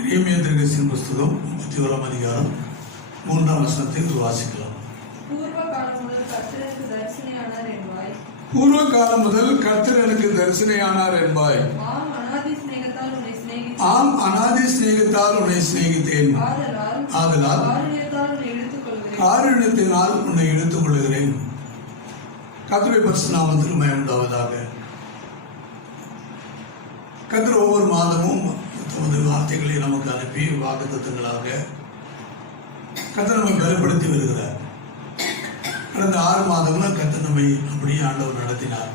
எரேமியா தீர்க்கதரிசியின் புஸ்தகம் 31ஆம் அதிகாரம் 3ஆம் வசனத்தை வாசிக்கலாம். பூர்வ காலம் முதல் கர்த்தர் எனக்கு தரிசனையானார் என்பாய். ஆம், அநாதி சிநேகத்தால் உன்னை சிநேகித்தேன். ஆதலால் காருண்யத்தினால் உன்னை எடுத்துக் கொள்கிறேன். கர்த்தருடைய பரிசுத்த நாமத்திற்கு மகிமை உண்டாவதாக. கர்த்தர் ஒவ்வொரு மாதமும் தமது வார்த்தைகளை நமக்கு அனுப்பி வாக்குத்தத்தங்களாக கர்த்தர் நம்மை பலப்படுத்தி வருகிறார். கடந்த 6 மாதங்களும் கர்த்தர் நம்மை அப்படியே ஆண்டவர் நடத்தினார்.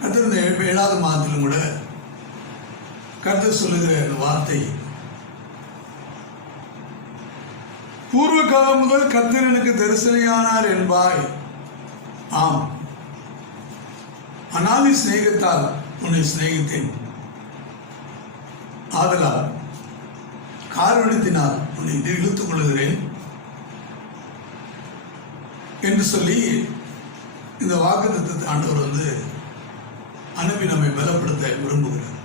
கர்த்தர் இந்த 7வது மாதத்திலும் கூட கர்த்தர் சொல்லுகிற அந்த வார்த்தை, பூர்வ காலம் முதல் கர்த்தர் எனக்கு தரிசனையானார் என்பாய். ஆம், அநாதி சிநேகத்தால் உன்னை சிநேகித்தேன். ஆதலால் காருண்யத்தினால் உன்னை இழுத்துக் கொள்கிறேன் என்று சொல்லி இந்த வாக்குத்தத்தத்தை ஆண்டவர் அனுப்பி நம்மை பலப்படுத்த விரும்புகிறார்.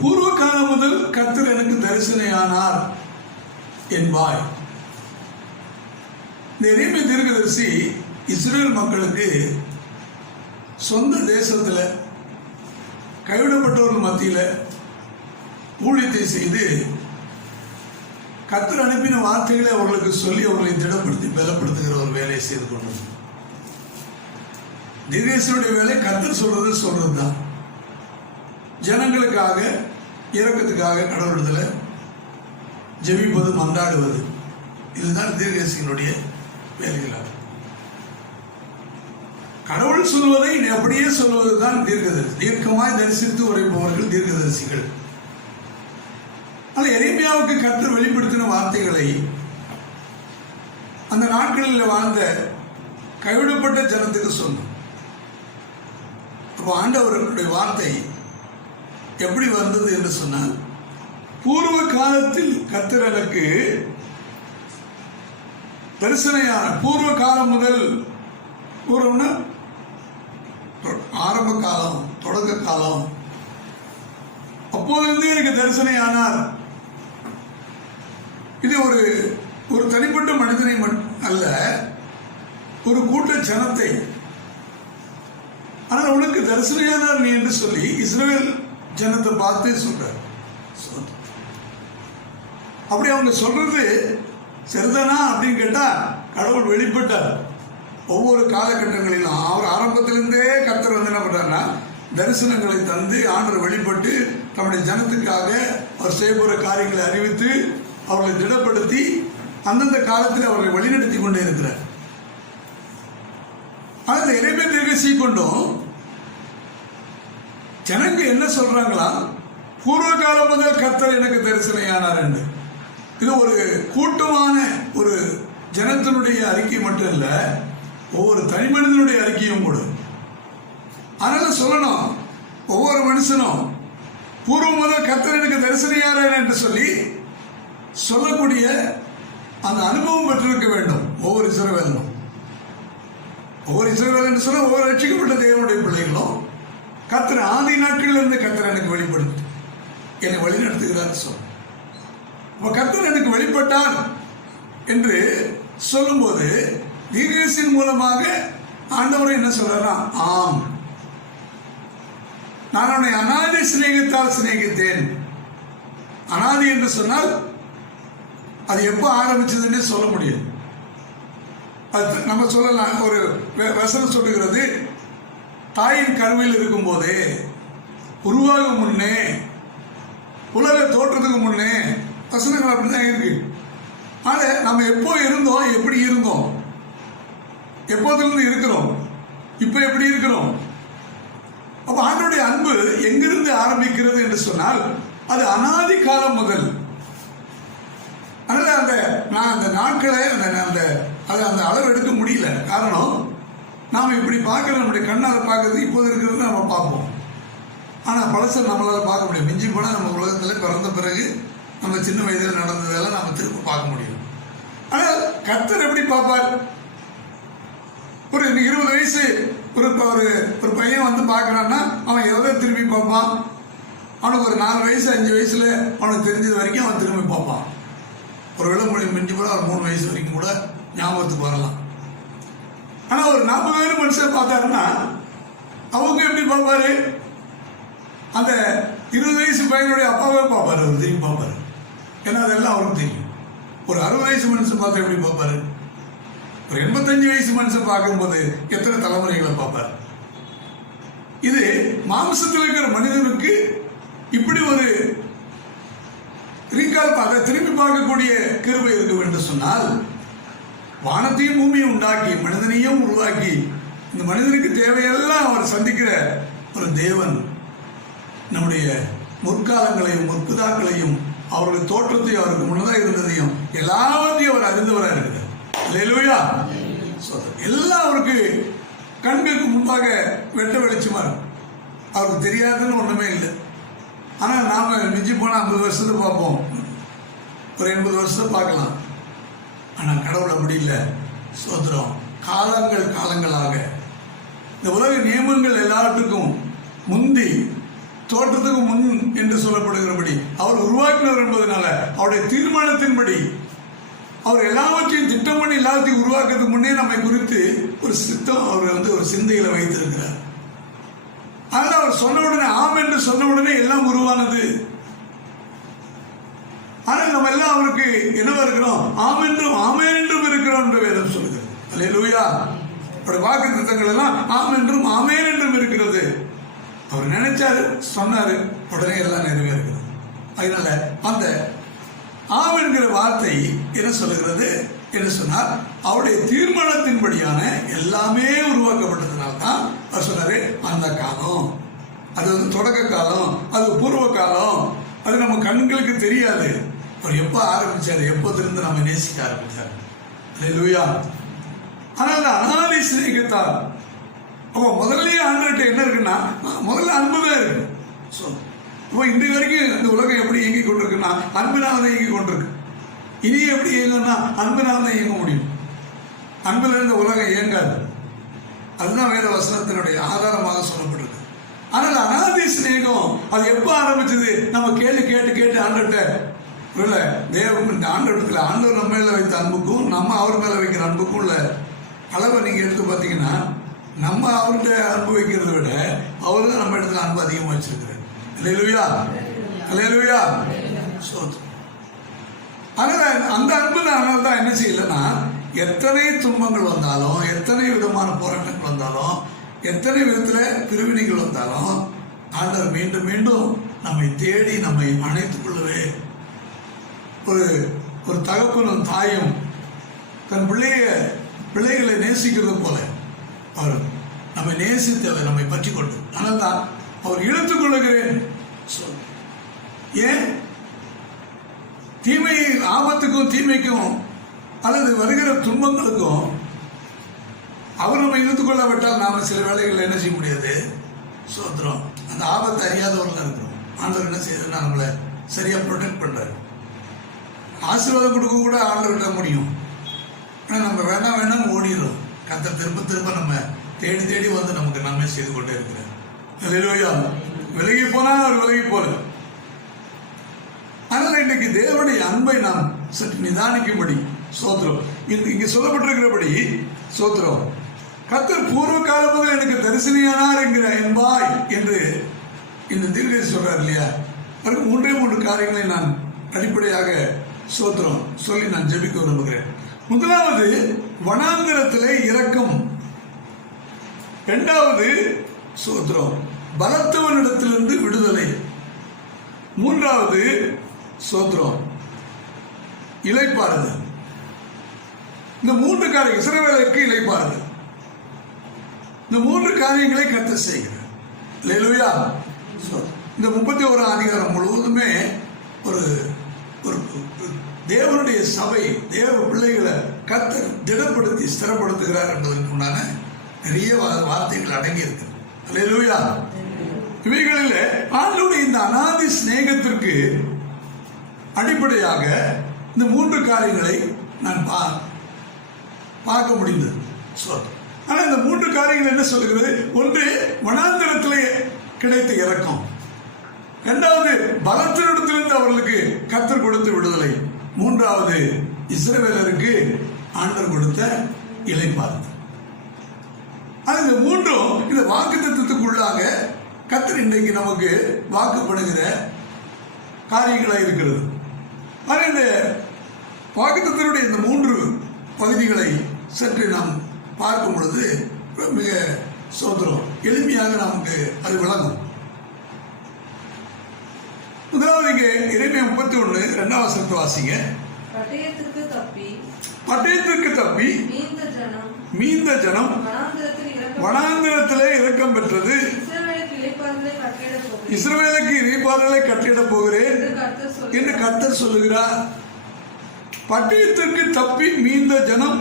பூர்வ காலம் முதல் கர்த்தர் எனக்கு தரிசனையானார் என்பாய். இந்த எரேமியா தீர்க்கதரிசி இஸ்ரேல் மக்களுக்கு சொந்த தேசத்துல கைவிடப்பட்டவர்கள் மத்தியில ஊழியத்தை செய்து கர்த்தர் அனுப்பின வார்த்தைகளை அவர்களுக்கு சொல்லி அவர்களை திடப்படுத்தி பலப்படுத்துகிற ஒரு வேலையை செய்து கொண்டது. தீர்க்கதரிசியுடைய வேலை கர்த்தர் சொல்றதுதான். ஜனங்களுக்காக இரக்கத்துக்காக கடவுளிடத்துல ஜெபிப்பது, மன்றாடுவது, இதுதான் தீர்க்கதரிசிகளுடைய வேலைகளாக. கடவுள் சொல்வதை அப்படியே சொல்வதுதான் தீர்க்கதரிசி. தீர்க்கமாய் தரிசித்து உரைப்பவர்கள் தீர்க்கதரிசிகள். ஆனால் எரேமியாவுக்கு கர்த்தர் வெளிப்படுத்தின வார்த்தைகளை அந்த நாட்களில் வாழ்ந்த கைவிடப்பட்ட ஜனத்துக்கு சொன்னோம். அப்போ ஆண்டவர்களுடைய வார்த்தை எப்படி வந்தது என்று சொன்னால், பூர்வ காலத்தில் கர்த்தர் எனக்கு தரிசனையான, பூர்வ காலம் முதல், பூர்வம்னா ஆரம்ப காலம், தொடக்க காலம், அப்போதிலிருந்து எனக்கு தரிசனையானார். இது ஒரு தனிப்பட்ட மனிதனை அல்ல, ஒரு கூட்ட ஜனத்தை. ஆனால் உனக்கு தரிசனையானார் நீ என்று சொல்லி இஸ்ரவேல் ஜனத்தை பார்த்து சொல்றார். அப்படி அவங்க சொல்றது சரிதானா அப்படின்னு கேட்டா, கடவுள் வெளிப்பட்டார். ஒவ்வொரு காலகட்டங்களிலும் அவர் ஆரம்பத்திலிருந்தே கர்த்தர் என்ன பண்றாருன்னா, தரிசனங்களை தந்து ஆண்டவர் வெளிப்பட்டு தம்முடைய ஜனத்துக்காக அவர் செய்யப்போற காரியங்களை அறிவித்து அவர்களை திடப்படுத்தி அந்தந்த காலத்தில் அவர்களை வழிநடத்தி கொண்டே இருக்கிறார். ஆனால் எரேமியா தீர்க்கதரிசி கொண்டும் ஜனங்க என்ன சொல்றாங்களா, பூர்வ காலம் முதல் கர்த்தர் எனக்கு தரிசனையானார் என்று. இது ஒரு கூட்டமான ஒரு ஜனத்தினுடைய அறிக்கை மட்டும் இல்ல, ஒவ்வொரு தனி மனிதனுடைய அறிக்கையும் கூட. அதனால சொல்லணும், ஒவ்வொரு மனுஷனும் பூர்வ முதல் கர்த்தர் எனக்கு தரிசனையானார் என்று சொல்லி சொல்லக்கூடிய அந்த அனுபவம் பெற்றிருக்க வேண்டும் ஒவ்வொரு இஸ்ரவேலனும். ஒவ்வொரு இஸ்ரவேலன் என்று சொல்ல ஒவ்வொரு ரட்சிக்கப்பட்ட தேவனுடைய பிள்ளைகளும் கர்த்தர் ஆதி நாட்களில் இருந்து கர்த்தர் எனக்கு வெளிப்படுத்தி என்னை வழி நடத்துகிறார் சொல்ல. கர்த்தர் எனக்கு வெளிப்பட்டார் என்று சொல்லும்போது தீர்க்கதரிசியின் மூலமாக ஆண்டவரை என்ன சொல்றாரா, ஆம், நான் உன்னை அநாதி சிநேகத்தால் சிநேகித்தேன். அநாதி என்று சொன்னால் அது எப்போ ஆரம்பிச்சதுன்னு சொல்ல முடியும். அது நம்ம சொல்லலாம். ஒரு வசனம் சொல்லுகிறது, தாயின் கருவில் இருக்கும் போதே, உருவாகும் முன்னே, உலக தோற்றத்துக்கு முன்னே, வசனங்கள் அப்படிதான் இருக்கு. ஆனா நம்ம எப்போ இருந்தோம், எப்படி இருந்தோம், எப்போதிலிருந்து இருக்கிறோம், இப்ப எப்படி இருக்கிறோம். அப்ப ஆண்டவருடைய அன்பு எங்கிருந்து ஆரம்பிக்கிறது என்று சொன்னால், அது அநாதி காலம் முதல். அதனால அந்த நாட்களை அந்த அளவு எடுக்க முடியல. காரணம், நாம் இப்படி பார்க்கறது, நம்முடைய கண்ணால் பார்க்கறது இப்போது இருக்கிறது நம்ம பார்ப்போம். ஆனால் பழசை நம்மளால பார்க்க முடியும். மிஞ்சி போனால் நம்ம உலகத்தில் பிறந்த பிறகு நம்ம சின்ன வயதில் நடந்ததெல்லாம் நம்ம திரும்ப பார்க்க முடியும். ஆனால் கர்த்தர் எப்படி பார்ப்பார்? ஒரு 20 வயசு ஒரு பையன் பார்க்கறான்னா அவன் எதை திரும்பி பார்ப்பான்? அவனுக்கு ஒரு 4 வயசு 5 வயசுல அவனுக்கு தெரிஞ்சது வரைக்கும் அவன் திரும்பி பார்ப்பான். ஒரு விளம்பொழி மிஞ்சி கூட ஒரு 3 வயசு வரைக்கும் கூட ஞாபகத்துக்கு வரலாம். ஆனா ஒரு 40 வயது மனுஷன் பார்த்தாருன்னா அவங்க எப்படி பார்ப்பாரு? அந்த 20 வயசு பையனுடைய அப்பாவே பார்ப்பாரு, அவர் திரும்பி பார்ப்பாரு. ஏன்னா அதெல்லாம் அவருக்கு தெரியும். ஒரு 60 வயசு மனுஷன் பார்த்தா எப்படி பார்ப்பாரு? ஒரு 85 வயசு மனுஷன் பார்க்கும்போது எத்தனை தலைமுறைகளை பார்ப்பாரு? இது மாம்சத்தில் இருக்கிற மனிதனுக்கு இப்படி ஒரு ரீகால் அதை திரும்பி பார்க்கக்கூடிய கிருபை இருக்கு என்று சொன்னால், வானத்தையும் பூமியும் உண்டாக்கி மனிதனையும் உருவாக்கி இந்த மனிதனுக்கு தேவையெல்லாம் அவர் சந்திக்கிற ஒரு தேவன் நம்முடைய முற்காலங்களையும் முற்பிதாக்களையும் அவருடைய தோற்றத்தையும் அவருக்கு முன்னதாக இருந்ததையும் எல்லாவற்றையும் அவர் அறிந்தவராக இருக்கிறார். அல்லேலூயா. எல்லாம் அவருக்கு கண்களுக்கு முன்பாக வெட்ட வெளிச்சமா இருக்கும். அவருக்கு தெரியாதுன்னு ஒண்ணுமே இல்லை. ஆனா நாம மிஞ்சி போனா 50 வருஷத்தை பார்ப்போம், ஒரு 80 வருஷத்தை பார்க்கலாம். ஆனா கடவுள் அப்படி இல்லை. சோதரம் காலங்கள் காலங்களாக இந்த உலக நியமங்கள் எல்லாத்துக்கும் முந்தி தோற்றத்துக்கு முன் என்று சொல்லப்படுகிறபடி அவர் உருவாக்கினவர் என்பதனால அவருடைய தீர்மானத்தின்படி அவர் எல்லாவற்றையும் திட்டம் பண்ணி எல்லாத்தையும் உருவாக்குறதுக்கு முன்னே நம்மை குறித்து ஒரு சித்தம் அவர் ஒரு சிந்தையில வைத்திருக்கிறார். அதனால அவர் சொன்ன உடனே ஆம் என்று சொன்ன உடனே எல்லாம் உருவானது. ஆனால் நம்ம எல்லாம் அவருக்கு என்னவா இருக்கிறோம்? ஆம் என்றும் ஆமென் என்றும் இருக்கிறோம் என்று வேதம் சொல்லுகிறது. அல்லேலூயா. அவருடைய வாக்குத்தத்தங்கள் எல்லாம் ஆம் என்றும் ஆமென் என்றும் இருக்கிறது. அவர் நினைச்சாரு, சொன்னாரு, உடனே எல்லாம் நிறைவேறுகிறது. அதனால அந்த ஆம் என்கிற வார்த்தை என்ன சொல்லுகிறது என்று சொன்னால், அவருடைய தீர்மானத்தின்படியான எல்லாமே உருவாக்கப்பட்டதுனால்தான் அவர் சொன்னாரு அந்த காலம், அது தொடக்க காலம், அது பூர்வ காலம், அது நம்ம கண்களுக்கு தெரியாது. அவர் எப்போ ஆரம்பிச்சாரு, எப்போதிலிருந்து நம்ம நேசிக்க ஆரம்பிச்சாரு. அல்லேலூயா. ஆனால் அனாதி சிநேகித்தார். அப்போ முதல்லயே ஆண்டுகிட்ட என்ன இருக்குன்னா, முதல்ல அன்பு தான் இருக்கு. இப்போ இன்றைக்கு வரைக்கும் இந்த உலகம் எப்படி இயங்கி கொண்டிருக்குன்னா அன்பினால தான் இயங்கி கொண்டிருக்கு. இனி எப்படி இயங்கும்னா அன்பினால தான் இயங்க முடியும். அன்பில் இருந்த உலகம் இயங்காது. அதுதான் வேத வசனத்தினுடைய ஆதாரமாக சொல்லப்பட்டிருக்கு. ஆனால் அனாதி சிநேகம் அது எப்போ ஆரம்பிச்சது? நம்ம கேட்டு கேட்டு கேட்டு ஆண்டுகிட்ட இல்லை தேவன் இந்த ஆண்டவரத்தில் ஆண்டவர் நம்ம மேல வைத்த அன்புக்கும் நம்ம அவர் மேல வைக்கிற அன்புக்கும் உள்ள அளவை நீங்க எடுத்து பார்த்தீங்கன்னா, நம்ம அவர்கிட்ட அன்பு வைக்கிறத விட அவரு தான் நம்ம இடத்துல அன்பு அதிகமாக வச்சிருக்கிறார். அல்லேலூயா. அல்லேலூயா. அதனால அந்த அன்பு தான் என்ன செய்யலன்னா, எத்தனை துன்பங்கள் வந்தாலும், எத்தனை விதமான போராட்டங்கள் வந்தாலும், எத்தனை விதத்துல பிரிவினைகள் வந்தாலும், ஆண்டவர் மீண்டும் மீண்டும் நம்மை தேடி நம்மை அணைத்துக் கொள்ளவே ஒரு தகப்பனும் தாயும் தன் பிள்ளைகளை நேசிக்கிறது போல அவர் நம்மை நேசித்தவர் நம்மை பற்றி கொண்டு, ஆனால் தான் அவர் இழுத்துக் கொள்ளுகிறேன். ஏன் தீமை ஆபத்துக்கும் தீமைக்கும் அல்லது வருகிற துன்பங்களுக்கும் அவர் நம்ம இழுத்துக் கொள்ளாவிட்டால் நாம சில வேலைகள் என்ன செய்ய முடியாது. சோத்திரம். அந்த ஆபத்தை அறியாதவர்கள் இருக்கிறோம். ஆண்டவர் என்ன செய்யறதுன்னா நம்மளை சரியா ப்ரொடெக்ட் பண்றாரு. ஆசீர்வாதம் கொடுக்க கூட ஆண்டவர்கிட்ட முடியும். ஆனால் நம்ம வேணாம் ஓடிடுறோம். கர்த்தர் திரும்ப திரும்ப நம்ம தேடி தேடி வந்து நமக்கு நன்மை செய்து கொண்டே இருக்கிறார். அல்லேலூயா. விலகி போனால் அவர் விலகி போல. அதனால இன்றைக்கு தேவனுடைய அன்பை நாம் சற்று நிதானிக்கும்படி சோத்திரம் இங்க சொல்லப்பட்டிருக்கிறபடி சோத்திரம் கர்த்தர் பூர்வ காலம் முதல் எனக்கு தரிசனியானார் என்கிற என்பாய் என்று இந்த தீர்க்கதரிசி சொல்றார் இல்லையா. அதற்கு 3 காரியங்களை நான் அடிப்படையாக சோத்திரம் சொல்லி நான் ஜெபிக்க விரும்புகிறேன். முதலாவது வனாந்திரத்திலே இரக்கம். இரண்டாவது சோத்திரம் பலத்தவனிடத்திலிருந்து விடுதலை. மூன்றாவது சோத்திரம் இளைப்பாறுதல். இந்த 3 காரியம் இஸ்ரவேலுக்கு இளைப்பாறுதல். இந்த 3 காரியங்களை கர்த்தர் செய்கிறார். அல்லேலூயா. இந்த 31 அதிகாரம் முழுவதுமே ஒரு தேவனுடைய சபை தேவ பிள்ளைகளை கர்த்தர் திடப்படுத்தி ஸ்திரப்படுத்துகிறார் என்பதற்கு உண்டான நிறைய வார்த்தைகள் அடங்கி இருக்கு. அல்லேலூயா. இவைகளில் ஆண்டவருடைய இந்த அநாதி சிநேகத்திற்கு அடிப்படையாக இந்த 3 காரியங்களை நான் பார்க்க முடிந்தது. ஆனால் இந்த 3 காரியங்கள் என்ன சொல்லுகிறது? ஒன்று வனாந்திரத்திலே கிடைத்த இரக்கம். இரண்டாவது, பலத்தினிடத்திலிருந்து அவர்களுக்கு கர்த்தர் கொடுத்த விடுதலை. மூன்றாவது, இஸ்ரவேலருக்கு ஆண்டவர் கொடுத்த இளைப்பாறுதல். அது இந்த மூன்றும் இந்த வாக்குத்தத்தத்துக்குள்ளாக கர்த்தர் இன்றைக்கு நமக்கு வாக்குப்படுகிற காரியங்களாக இருக்கிறது. ஆனால் இந்த வாக்குத்தத்தனுடைய இந்த மூன்று பகுதிகளை சற்று நாம் பார்க்கும் பொழுது மிக சோதரம் எளிமையாக நமக்கு அது விளங்கும். முதலாவது இங்கே எரேமியா 31 2ஆம் வசனத்தை வாசிங்க. பட்டயத்திற்கு தப்பி மீந்த ஜனம் வனாந்திரத்திலே இரக்கம் பெற்றது. இஸ்ரவேலுக்கு இளைப்பாறுதலை கட்டிடப் போகிறேன் என்று கர்த்தர் சொல்லுகிறார். பட்டயத்திற்கு தப்பி மீந்த ஜனம்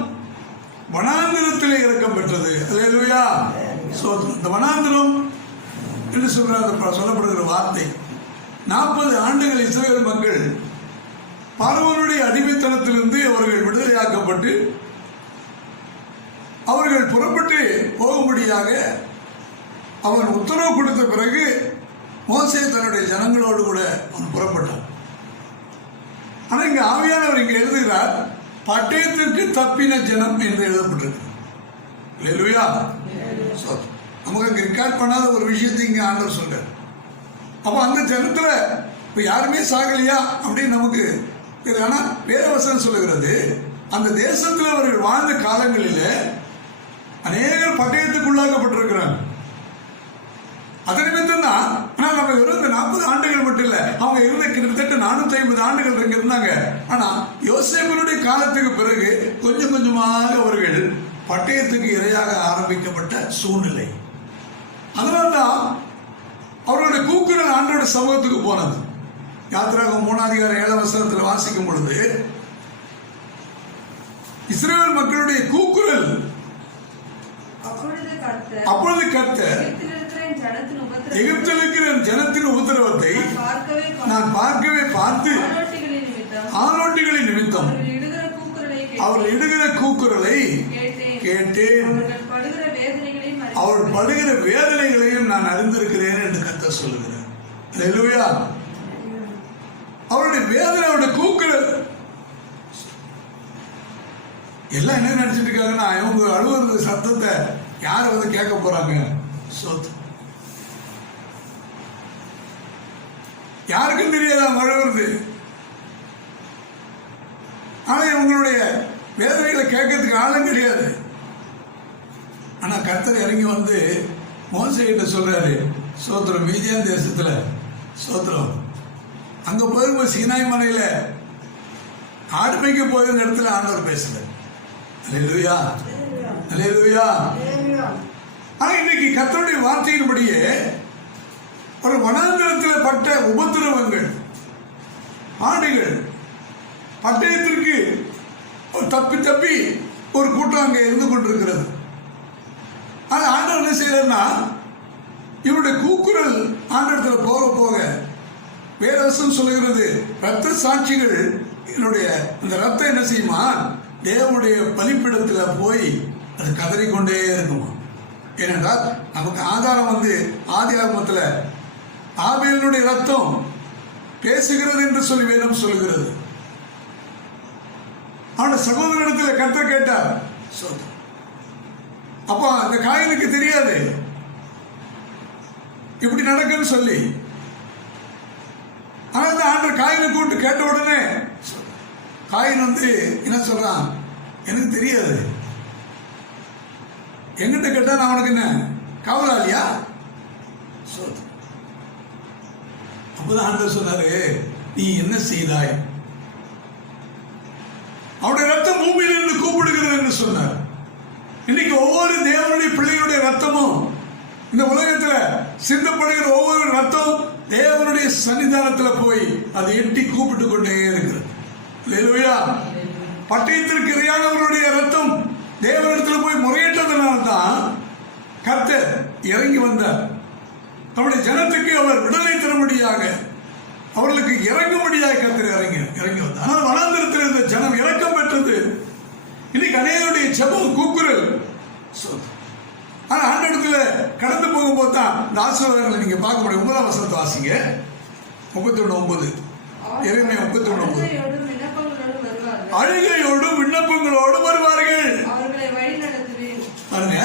வனாந்திரத்திலே இரக்கம் பெற்றது. அல்லேலூயா. இந்த வனாந்திரம் என்று சொல்லப்படுகிற வார்த்தை 40 ஆண்டுகள் இஸ்ரவேல் மக்கள் பார்வோனுடைய அடிமைத்தனத்திலிருந்து அவர்கள் விடுதலையாக்கப்பட்டு அவர்கள் புறப்பட்டு போகும்படியாக அவன் உத்தரவு கொடுத்த பிறகு மோசே தன்னுடைய ஜனங்களோடு கூட அவன் புறப்பட்டான். ஆனால் இங்கே ஆவியானவர் இங்கே எழுதுகிறார், பட்டயத்திற்கு தப்பின ஜனம் என்று எழுதப்பட்டிருக்கு. அல்லேலூயா. நமக்கு அங்கே ரெக்கார்ட் பண்ணாத ஒரு விஷயத்தை இங்கே ஆண்டவர் சொல்றார். அப்போ அந்த ஜனத்துல இப்போ யாருமே சாகலையா அப்படின்னு நமக்கு தெரியும். ஆனால் வேதவசனம் சொல்லுகிறது, அந்த தேசத்தில் அவர்கள் வாழ்ந்த காலங்களில் அநேகர் பட்டயத்துக்குள்ளாக்கப்பட்டிருக்கிறாங்க. அது நிமித்தம் தான். ஆனால் நம்ம இருந்த 40 ஆண்டுகள் மட்டும் இல்லை, அவங்க இருந்த கிட்டத்தட்ட 450 ஆண்டுகள் இங்கே இருந்தாங்க. ஆனால் யோசேப்பினுடைய காலத்துக்கு பிறகு கொஞ்சம் கொஞ்சமாக அவர்கள் பட்டயத்துக்கு இரையாக ஆரம்பிக்கப்பட்ட சூழ்நிலை. அதனால்தான் அவர்களுடைய கூக்குரல் ஆண்டோட சமூகத்துக்கு போனது. யாத்திராகமம் 3:7 வசனத்தில் வாசிக்கும் பொழுது இஸ்ரவேல் மக்களுடைய கூக்குரல், அப்பொழுது கர்த்தர் எகிப்தில் இருக்கிற ஜனத்தின் உபத்திரவத்தை நான் பார்த்து ஆரோட்டிகளின் நிமித்தம் அவர்கள் இடுகிற கூக்குரலை கேட்டேன், அவர்கள் படுகிற வேதனைகளையும் நான் அறிந்திருக்கிறேன் என்று கர்த்தர் சொல்லுகிறார். அல்லேலூயா. அவருடைய வேதனை, அவருடைய கூக்குரல் எல்லாம் என்ன நினைச்சிட்டு இருக்காங்கன்னா, இவங்க அழுவுறது சத்தத்தை யாரை வந்து கேட்க போறாங்க? யாருக்கும் தெரியாதா அழுவுறது? ஆனா இவங்களுடைய வேதனைகளை கேட்கறதுக்கு ஆளும் கிடையாது. ஆனா கர்த்தர் இறங்கி வந்து மோசேகிட்ட சொல்றாரு, சோத்திரம், மீதியான் தேசத்துல சோத்திரம், அங்க போய் சீனாய் மலையில ஆடுமைக்கு போய் இடத்துல ஆண்டவர் பேசுறாரு. அல்லேலூயா, அல்லேலூயா. ஆனா இன்னைக்கு கர்த்தருடைய வார்த்தையின்படியே ஒரு வனாந்திரத்தில் பட்ட உபத்திரவங்கள், ஆடுகள், பட்டயத்திற்கு தப்பி தப்பி ஒரு கூட்டம் அங்கே இருந்து கொண்டிருக்கிறது. ஆனா ஆண்டவர் என்ன செய்யறன்னா, இவருடைய கூக்குரல் ஆண்டவரத்தில் போக போக வேதவசனம் சொல்லுகிறது, ரத்த சாட்சிகள் என்னுடைய இந்த ரத்தம் என்ன செய்யுமா, தேவனுடைய பலிப்பிடத்தில் போய் அது கதறிக்கொண்டே இருக்குமா. ஏனென்றால் நமக்கு ஆதாரம் வந்து ஆதியாகமத்தில் ஆபேலினுடைய ரத்தம் பேசுகிறது என்று சொல்லி வேதம் சொல்லுகிறது. அவனுடைய சகோதரனிடத்தில் கர்த்தர் கேட்டார். அப்போ அந்த காயினுக்கு தெரியாது இப்படி நடக்குன்னு சொல்லி. ஆனா இந்த ஆண்டவர் காயினை கூப்பிட்டு கேட்ட உடனே காயின் வந்து என்ன சொல்றான், எனக்கு தெரியாது, எங்கிட்ட கேட்டா நான் உனக்கு என்ன காவலாளியா? அப்பதான் ஆண்டவர் சொன்னாரு, நீ என்ன செய்தாய்? அவருடைய ரத்தம் பூமியிலிருந்து கூப்பிடுகிறது என்று சொன்னார். இன்னைக்கு ஒவ்வொரு தேவனுடைய பிள்ளைகளுடைய ரத்தமும், இந்த உலகத்துல சிந்தப்படுகிற ஒவ்வொரு ரத்தம் தேவனுடைய சன்னிதானத்தில் போய் அதை எட்டி கூப்பிட்டு கொண்டே இருக்கிறது. அல்லேலூயா. பட்டயத்திற்கு இரையானவர்களுடைய ரத்தம் தேவனிடத்தில் போய் முறையிட்டதனால்தான் கர்த்தர் இறங்கி வந்தார். நம்முடைய ஜனத்துக்கு அவர் விடுதலை தரும்படியாக, அவர்களுக்கு இறங்கும்படியாக கர்த்தர் இறங்கி வந்தார். ஆனால் வனாந்திரத்தில் இருந்த ஜனம் இறக்கம் பெற்றது. இன்னைக்கு அநேகருடைய ஜெபம் கூக்குரல். ஆனா ஆண்டவரிடத்துல கடந்து போகும்போது தான் இந்த ஆசீர்வாதங்களை நீங்க பார்க்க முடியும். 9ஆம் வசனத்தை வாசிங்க. 31:9. எரேமியா 31:9. அழுகையோடும் விண்ணப்பங்களோடும் வருவார்கள். அழுகையோடும் விண்ணப்பங்களோடும் வருவார்கள். அவர்களை வழி நடத்துவேன். பாருங்க,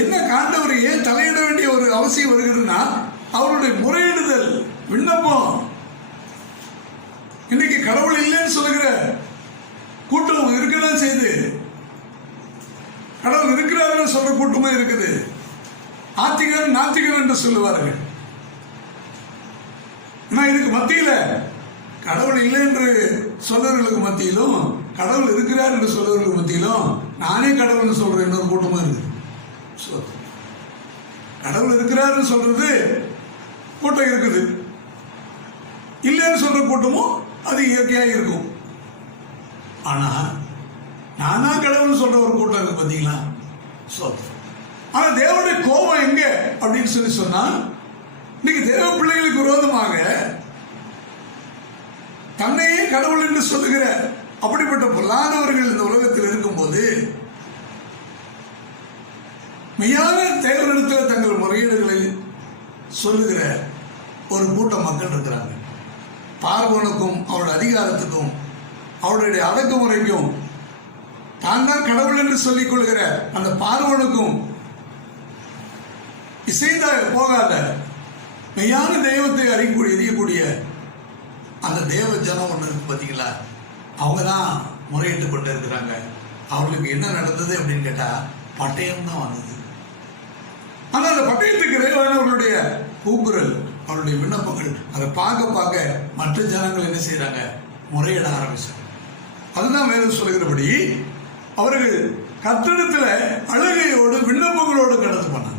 என்ன ஆண்டவர் ஏன் தலையிட வேண்டிய ஒரு அவசியம் வருகிறதுனா, அவருடைய முறையிடுதல், விண்ணப்பம். இன்னைக்கு கடவுள் இல்லைன்னு சொல்லுகிற கூட்டம் இருக்கதான் செய்து, கடவுள் இருக்கிறார்கள் சொல்ற கூட்டமும் இருக்குது. ஆத்திகர் நாத்திகர் என்று சொல்லுவார்கள். இதுக்கு மத்தியில கடவுள் இல்லை என்று சொல்றவர்களுக்கு மத்தியிலும், கடவுள் இருக்கிறார் என்று சொல்றவர்களுக்கு மத்தியிலும், நானே கடவுள் சொல்றேன் இன்னொரு கூட்டமும் இருக்குது. கடவுள் இருக்கிறார் சொல்றது கூட்டம் இருக்குது, இல்லைன்னு சொல்ற கூட்டமும் அது இயற்கையாக இருக்கும். ஆனா நானா கடவுள் சொல்ற ஒரு கூட்டம் இருக்கு பாத்தீங்களா. ஆனா தேவனுடைய கோபம் எங்க அப்படின்னு சொன்னா, இன்னைக்கு தேவ பிள்ளைகளுக்கு விரோதமாக தன்னையே கடவுள் என்று சொல்லுகிற அப்படிப்பட்ட பொல்லாதவர்கள் இந்த உலகத்தில் இருக்கும்போது, மெய்யான தேவனிடத்தில் தங்கள் முறையீடுகளை சொல்லுகிற ஒரு கூட்டம் மக்கள் இருக்கிறாங்க. பார்வோனுக்கும் அவருடைய அதிகாரத்துக்கும் அவருடைய அடக்குமுறைக்கும் தான் தான் கடவுள் என்று சொல்லிக் கொள்கிற அந்த பார்வோனுக்கும் இசைந்த போகாத மெய்யான தெய்வத்தை எரியக்கூடிய அந்த தேவ ஜனம் ஒன்று இருக்கு பார்த்தீங்களா, அவங்க தான் முறையிட்டு கொண்டு இருக்கிறாங்க. அவர்களுக்கு என்ன நடந்தது அப்படின்னு கேட்டா, பட்டயம் தான் வந்தது. ஆனால் அந்த பட்டயத்துக்கு இறைவானவர்களுடைய கூக்குரல், அவருடைய விண்ணப்பங்கள், அதை பார்க்க பார்க்க மற்ற ஜனங்கள் என்ன செய்யறாங்க, முறையிட ஆரம்பிச்சாங்க. அதுதான் வேதம் சொல்லுகிறபடி அவர்கள் கர்த்தரிடத்துல அழுகையோடு விண்ணப்பங்களோடு கடந்து பண்ணாங்க.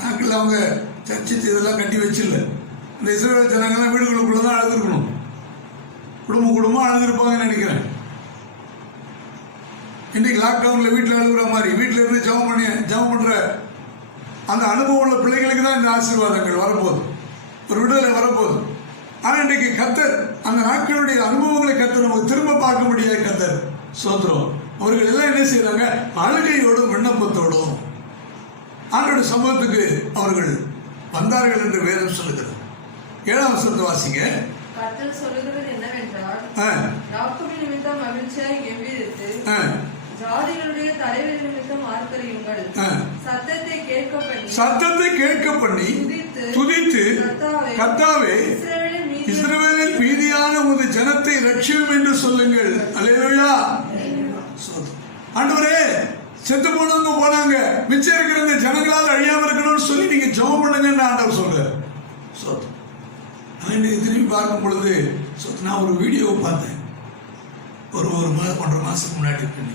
நாட்கள் அவங்க சர்ச்சை இதெல்லாம் கட்டி வச்சில்ல. இந்த இஸ்ரவேல் ஜனங்கள்லாம் வீடுகளுக்குள்ளதான் அழுதுருக்கணும், குடும்பம் அழுதுருப்பாங்கன்னு நினைக்கிறேன். இன்னைக்கு லாக்டவுன்ல வீட்டில் அழுகுற மாதிரி, வீட்டில இருந்து ஜெபம் பண்ற அந்த அனுபவம் உள்ள பிள்ளைகளுக்கு தான் இந்த ஆசீர்வாதங்கள் வரப்போகுது, ஒரு விடுதலை வரப்போகுது. ஆனா இன்றைக்கு கர்த்தர் அந்த நாட்களுடைய அனுபவங்களை கர்த்தர் நமக்கு திரும்ப பார்க்க முடியாது. கர்த்தர் சோத்திரம். அவர்கள் எல்லாம் என்ன செய்யறாங்க, அழுகையோடும் விண்ணப்பத்தோடும் ஆண்டோட சமூகத்துக்கு அவர்கள் வந்தார்கள் என்று வேதம் சொல்லுகிறது. 7ஆம் வசனத்தை வாசிங்க. கர்த்தர் சொல்லுகிறது என்னவென்றால், யாக்கோபின் நிமித்தம் மகிழ்ச்சியாய் கெம்பீரித்து, ஜாதிகளுடைய தலைவர் நிமித்தம் ஆர்ப்பரியுங்கள். சத்தத்தை கேட்க பண்ணி துதித்து, கர்த்தாவே இஸ்ரவேலில் மீதியான உமது ஜனத்தை ரட்சியும் என்று சொல்லுங்கள். அல்லேலூயா. ஆண்டவரே, செத்து போனவங்க போனாங்க, மிச்சம் இருக்கிற இந்த ஜனங்களால் அழியாம இருக்கணும்னு சொல்லி நீங்க ஜெபம் பண்ணுங்கன்னு ஆண்டவர் சொல்றாரு. திரும்பி பார்க்கும் பொழுது நான் ஒரு வீடியோவை பார்த்தேன், ஒரு 1.5 மாசத்துக்கு முன்னாடி.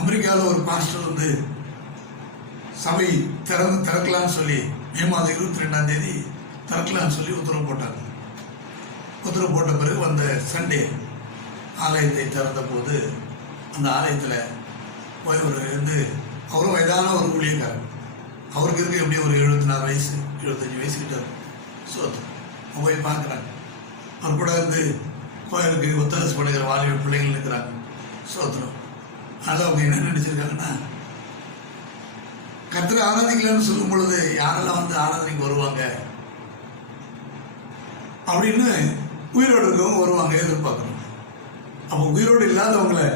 அமெரிக்காவில் ஒரு பாஸ்டர் வந்து சபை திறக்கலான்னு சொல்லி மே மாதம் 22ஆம் தேதி திறக்கலான்னு சொல்லி உத்தரவு போட்டாங்க. உத்தரவு போட்ட பிறகு அந்த சண்டே ஆலயத்தை திறந்த போது அந்த ஆலயத்தில் போய் இருந்து அவரும் வயதான ஒரு ஊழியக்காரர், அவருக்கு இருக்கு எப்படியும் ஒரு 74 வயசு 75 வயசு கிட்ட. போய் பார்க்குறாங்க. அவர் கூட இருந்து கோயிலுக்கு ஒத்தாசை பண்ணுகிற வாலிப பிள்ளைகள் இருக்கிறாங்க. சோத்திரம். அதில் அவங்க என்ன நினைச்சிருக்காங்கன்னா, கர்த்தரை ஆராதிக்கலன்னு சொல்லும் பொழுது யாரெல்லாம் வந்து ஆராதனைக்கு வருவாங்க அப்படின்னு உயிரோடு இருக்கவங்க வருவாங்க எதிர்பார்க்கணும். அப்போ உயிரோடு இல்லாதவங்களை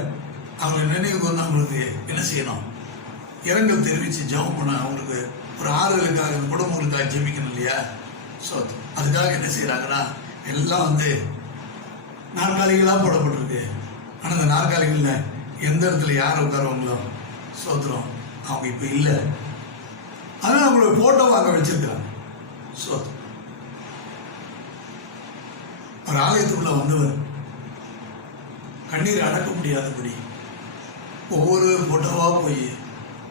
அவங்களை நினைவுக்கு வந்து அவங்களுக்கு என்ன செய்யணும், இரங்கல் தெரிவித்து ஜெபம் பண்ண, அவங்களுக்கு ஒரு ஆறுதலுக்காக குடும்பங்களுக்காக ஜெபிக்கணும் இல்லையா. ஸோ அதுக்காக என்ன செய்யறாங்கன்னா, எல்லாம் வந்து நாற்காலிகளாக போடப்பட்டிருக்கு. ஆனால் அந்த நாற்காலிகளில் எந்த இடத்துல யார் உட்காருவாங்களோ சோத்திரம் அவங்க இப்போ இல்லை. அதனால் அவங்களோட போட்டோவை அங்கே வச்சிருக்கிறாங்க. சோத்திரம். ஒரு ஆலயத்துக்குள்ள வந்தவர் கண்ணீரை அடக்க முடியாதபடி ஒவ்வொரு போட்டோவா போய்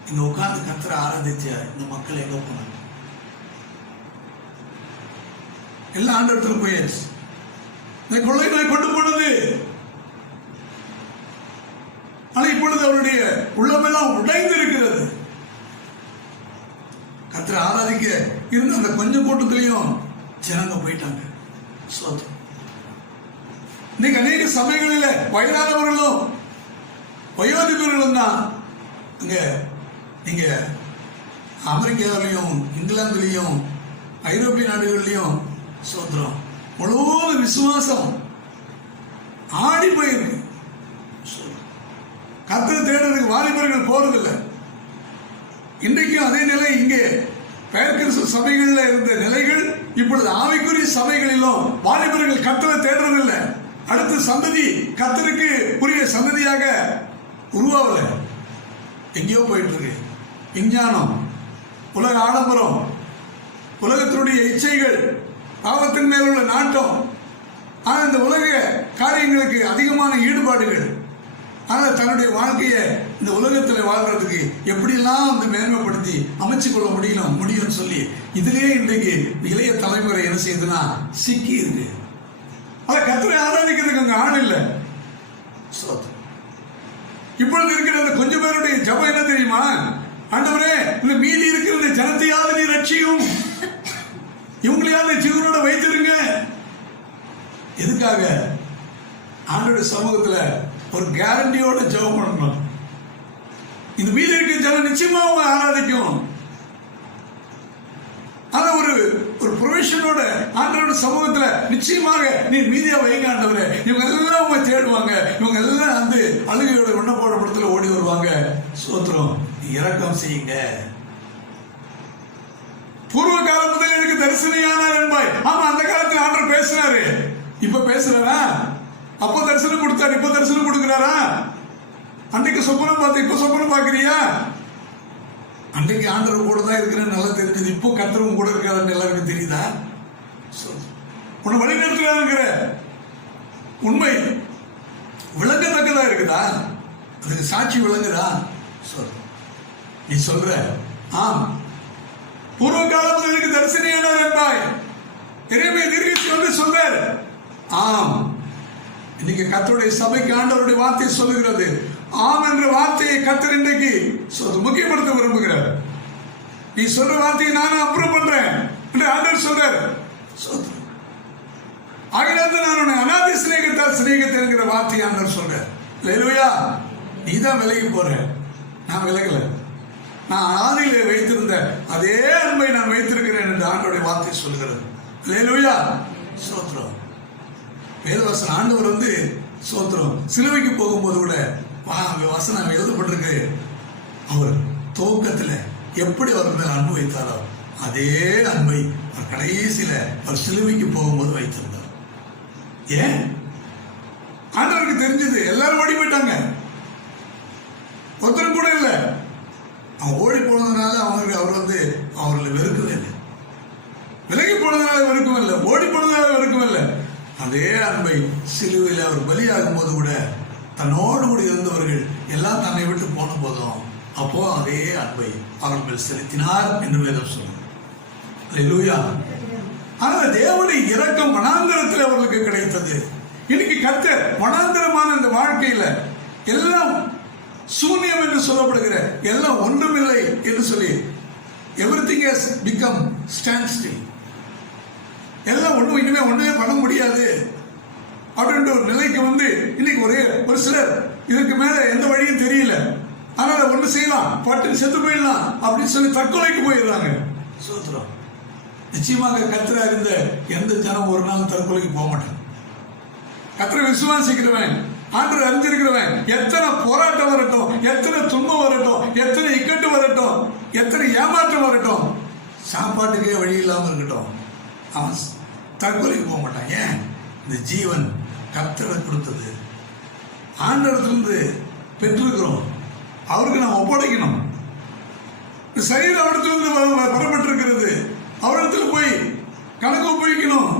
இங்க உட்கார்ந்து கர்த்தரை ஆராதிச்ச இந்த மக்கள் எங்க போனாங்க, எல்லா ஆண்டவர்களும் போயாச்சு. இந்த கொள்ளை நோய் கொண்டு போனது. ஆனா இப்பொழுது அவருடைய உள்ளமெல்லாம் உடைந்து இருக்கிறது. கர்த்தரை ஆராதிக்க இருந்த அந்த கொஞ்சம் கூட்டத்திலையும் ஜனங்க போயிட்டாங்க. சோத்திரம். இன்னைக்கு அநேக சமயங்களில் வயதானவர்களும் வயோதிபர்களும் தான் இங்க நீங்க அமெரிக்காவிலையும் இங்கிலாந்துலையும் ஐரோப்பிய நாடுகள்லயும் சோத்திரம் முழுவதும் விசுவாசம் ஆடி போயிருக்கு. கர்த்தரை தேடுறதுக்கு வாலிபர்கள் போறதில்லை. இன்றைக்கும் அதே நிலை இங்கே பெயர் கிறிஸ்து சபைகளில் இருந்த நிலைகள் இப்பொழுது ஆவிக்குரிய சபைகளிலும் வாலிபர்கள் கர்த்தரை தேடுறதில்லை. அடுத்த சந்ததி கர்த்தருக்கு உரிய சந்ததியாக உருவாகல, எங்கேயோ போயிட்டு இருக்கு. விஞ்ஞானம், உலக ஆடம்பரம், உலகத்தினுடைய இச்சைகள், பாவத்தின் மேல் உள்ள நாட்டம், ஆனால் இந்த உலக காரியங்களுக்கு அதிகமான ஈடுபாடுகள், ஆனால் தன்னுடைய வாழ்க்கையை இந்த உலகத்தில் வாழ்றதுக்கு எப்படியெல்லாம் வந்து மேன்மைப்படுத்தி அமைச்சு கொள்ள முடியும்னு சொல்லி இதுலயே இன்றைக்கு இளைய தலைமுறை என்ன செய்யுதுன்னா சிக்கி இருக்கு. அதை கர்த்தரை ஆராதிக்கிறதுக்கு அங்க ஆள் இல்லை. இப்பொழுது இருக்கிற அந்த கொஞ்சம் பேருடைய ஜபம் என்ன தெரியுமா? ஆண்டவரே, இந்த மீதி இருக்கிற இந்த ஜனத்தையாவது நீ ரட்சியும், இவங்களையாவது ஜீவனோட வைத்திருங்க. எதுக்காக? ஆண்டோட சமூகத்துல ஒரு கேரண்டியோட ஜெபம் பண்ணணும். இந்த மீதி இருக்கிற ஜனம் நிச்சயமா அவங்க ஆராதிக்கும். ஆனா ஒரு ப்ரொவிஷனோட ஆண்டவரோட சமூகத்துல நிச்சயமாக நீ மீதியா வைங்க ஆண்டவரே, இவங்க எல்லாம் அவங்க தேடுவாங்க, இவங்க எல்லாம் வந்து அழுகையோட விண்ணப்போட படத்துல ஓடி வருவாங்க. சோத்திரம், இரக்கம் செய்யுங்க. பூர்வ காலம் முதல் எனக்கு தரிசனையானார் என்பாய். ஆமா, அந்த காலத்துல ஆண்டவர் பேசினாரு. இப்ப பேசுறாரா? அப்போ தரிசனம் கொடுத்தாரு, இப்ப தரிசனம் கொடுக்கிறாரா? அன்றைக்கு சொப்பனம் பார்த்து இப்ப சொப்பனம் பார்க்கறியா? அன்றைக்கு ஆண்டவர் கூட தான் இருக்கிறேன்னு நல்லா தெரிஞ்சது. இப்போ கர்த்தரும் கூட இருக்காருன்னு எல்லாருக்கும் தெரியுதா? உன்னை வழிநடத்துறாருங்கிற உண்மை விளங்கத்தக்கதா இருக்குதா? அதுக்கு சாட்சி விளங்குதா? நீ சொல்ற ஆம், பூர்வ காலம் எனக்கு தரிசனையானார் என்பாய். எரேமியா தீர்க்கதரிசி வந்து சொல்றார். ஆம், இன்னைக்கு கர்த்தருடைய சபைக்கு ஆண்டவருடைய வார்த்தை சொல்லுகிறது. ஆம் என்ற வார்த்தையை கர்த்தர் இன்றைக்கு முக்கியப்படுத்த விரும்புகிறார். நீ சொல்ற வார்த்தையை நானும் அப்ரூவ் பண்றேன் என்று ஆண்டவர் சொல்றார். ஆகினால்தான் நான் உன்னை அநாதி சிநேகத்தால் சிநேகித்தேன் என்கிற வார்த்தையை ஆண்டவர் சொல்றார். அல்லேலூயா. நீ தான் விலகி போற, நான் விலகல. நான் ஆதியிலே வைத்திருந்த அதே அன்பை நான் வைத்திருக்கிறேன் என்று ஆண்டவருடைய வார்த்தை சொல்கிறது. அல்லேலூயா. ஸ்தோத்திரம். வேதவசன ஆண்டவர் வந்து ஸ்தோத்திரம் சிலுவைக்கு போகும்போது கூட வசனம் எழுதப்பட்டிருக்கு. அவர் துவக்கத்தில் எப்படி அவர் மேல் அன்பு வைத்தாரோ அதே அன்பை அவர் கடைசியில அவர் சிலுவைக்கு போகும்போது வைத்திருந்தார். ஏன்? ஆண்டவருக்கு தெரிஞ்சது. எல்லாரும் ஓடி போயிட்டாங்க, ஒருத்தரும் கூட இல்லை. அவன் ஓடி போனதுனால அவர் வந்து அவர்களை வெறுக்கவே இல்லை, விலகி போனதுனால வெறுக்கவும் இல்லை, ஓடி போனதுனால வெறுக்கவும் இல்லை. அதே அன்பை சிலுவையில் அவர் பலியாகும் போது கூட தன்னோடு கூட இருந்தவர்கள் எல்லாம் தன்னை விட்டு போன போதும் அப்போ அதே அன்பை அவர் மேல் செலுத்தினார் என்று வேதம் சொல்லுங்க. அல்லேலூயா. ஆனால் தேவனுடைய இரக்கம் வனாந்தரத்தில் அவர்களுக்கு கிடைத்தது. இன்னைக்கு கர்த்தர் வனாந்தரமான இந்த வாழ்க்கையில எல்லாம் சூன்யம் என்று சொல்லப்படுகிற எல்லாம் ஒன்றுமில்லை என்று சொல்லி everything has become standstill, எல்லாம் ஒன்றும் இனிமே ஒன்றுமே பண்ண முடியாது அப்படின்ற ஒரு நிலைக்கு வந்து இன்னைக்கு ஒரு சிலர் இதுக்கு மேல எந்த வழியும் தெரியல, அதனால ஒண்ணு செய்யலாம், பட்டு செத்து போயிடலாம் அப்படின்னு சொல்லி தற்கொலைக்கு போயிடுறாங்க. சோத்திரம். நிச்சயமாக கர்த்தரை அறிந்த எந்த ஜனம் ஒரு நாள் தற்கொலைக்கு போக மாட்டாங்க. கர்த்தரை விசுவாசிக்கிறவன், ஆண்டவரை அறிஞ்சிருக்கிறவன், எத்தனை போராட்டம் வரட்டும், எத்தனை துன்பம் வரட்டும், எத்தனை இக்கட்டு வரட்டும், எத்தனை ஏமாற்றம் வரட்டும், சாப்பாட்டுக்கே வழி இல்லாமல் இருக்கட்டும், அவன் தற்கொலைக்கு போக மாட்டான். ஏன்? இந்த ஜீவன் கர்த்தரை கொடுத்தது, ஆண்டவரிலிருந்து பெற்றிருக்கிறோம், அவருக்கு நாம் ஒப்படைக்கணும். சரீரம் அவரிடத்திலிருந்து பெறப்பட்டிருக்கிறது, அவரிடத்தில் போய் கணக்கு ஒப்புவிக்கணும்.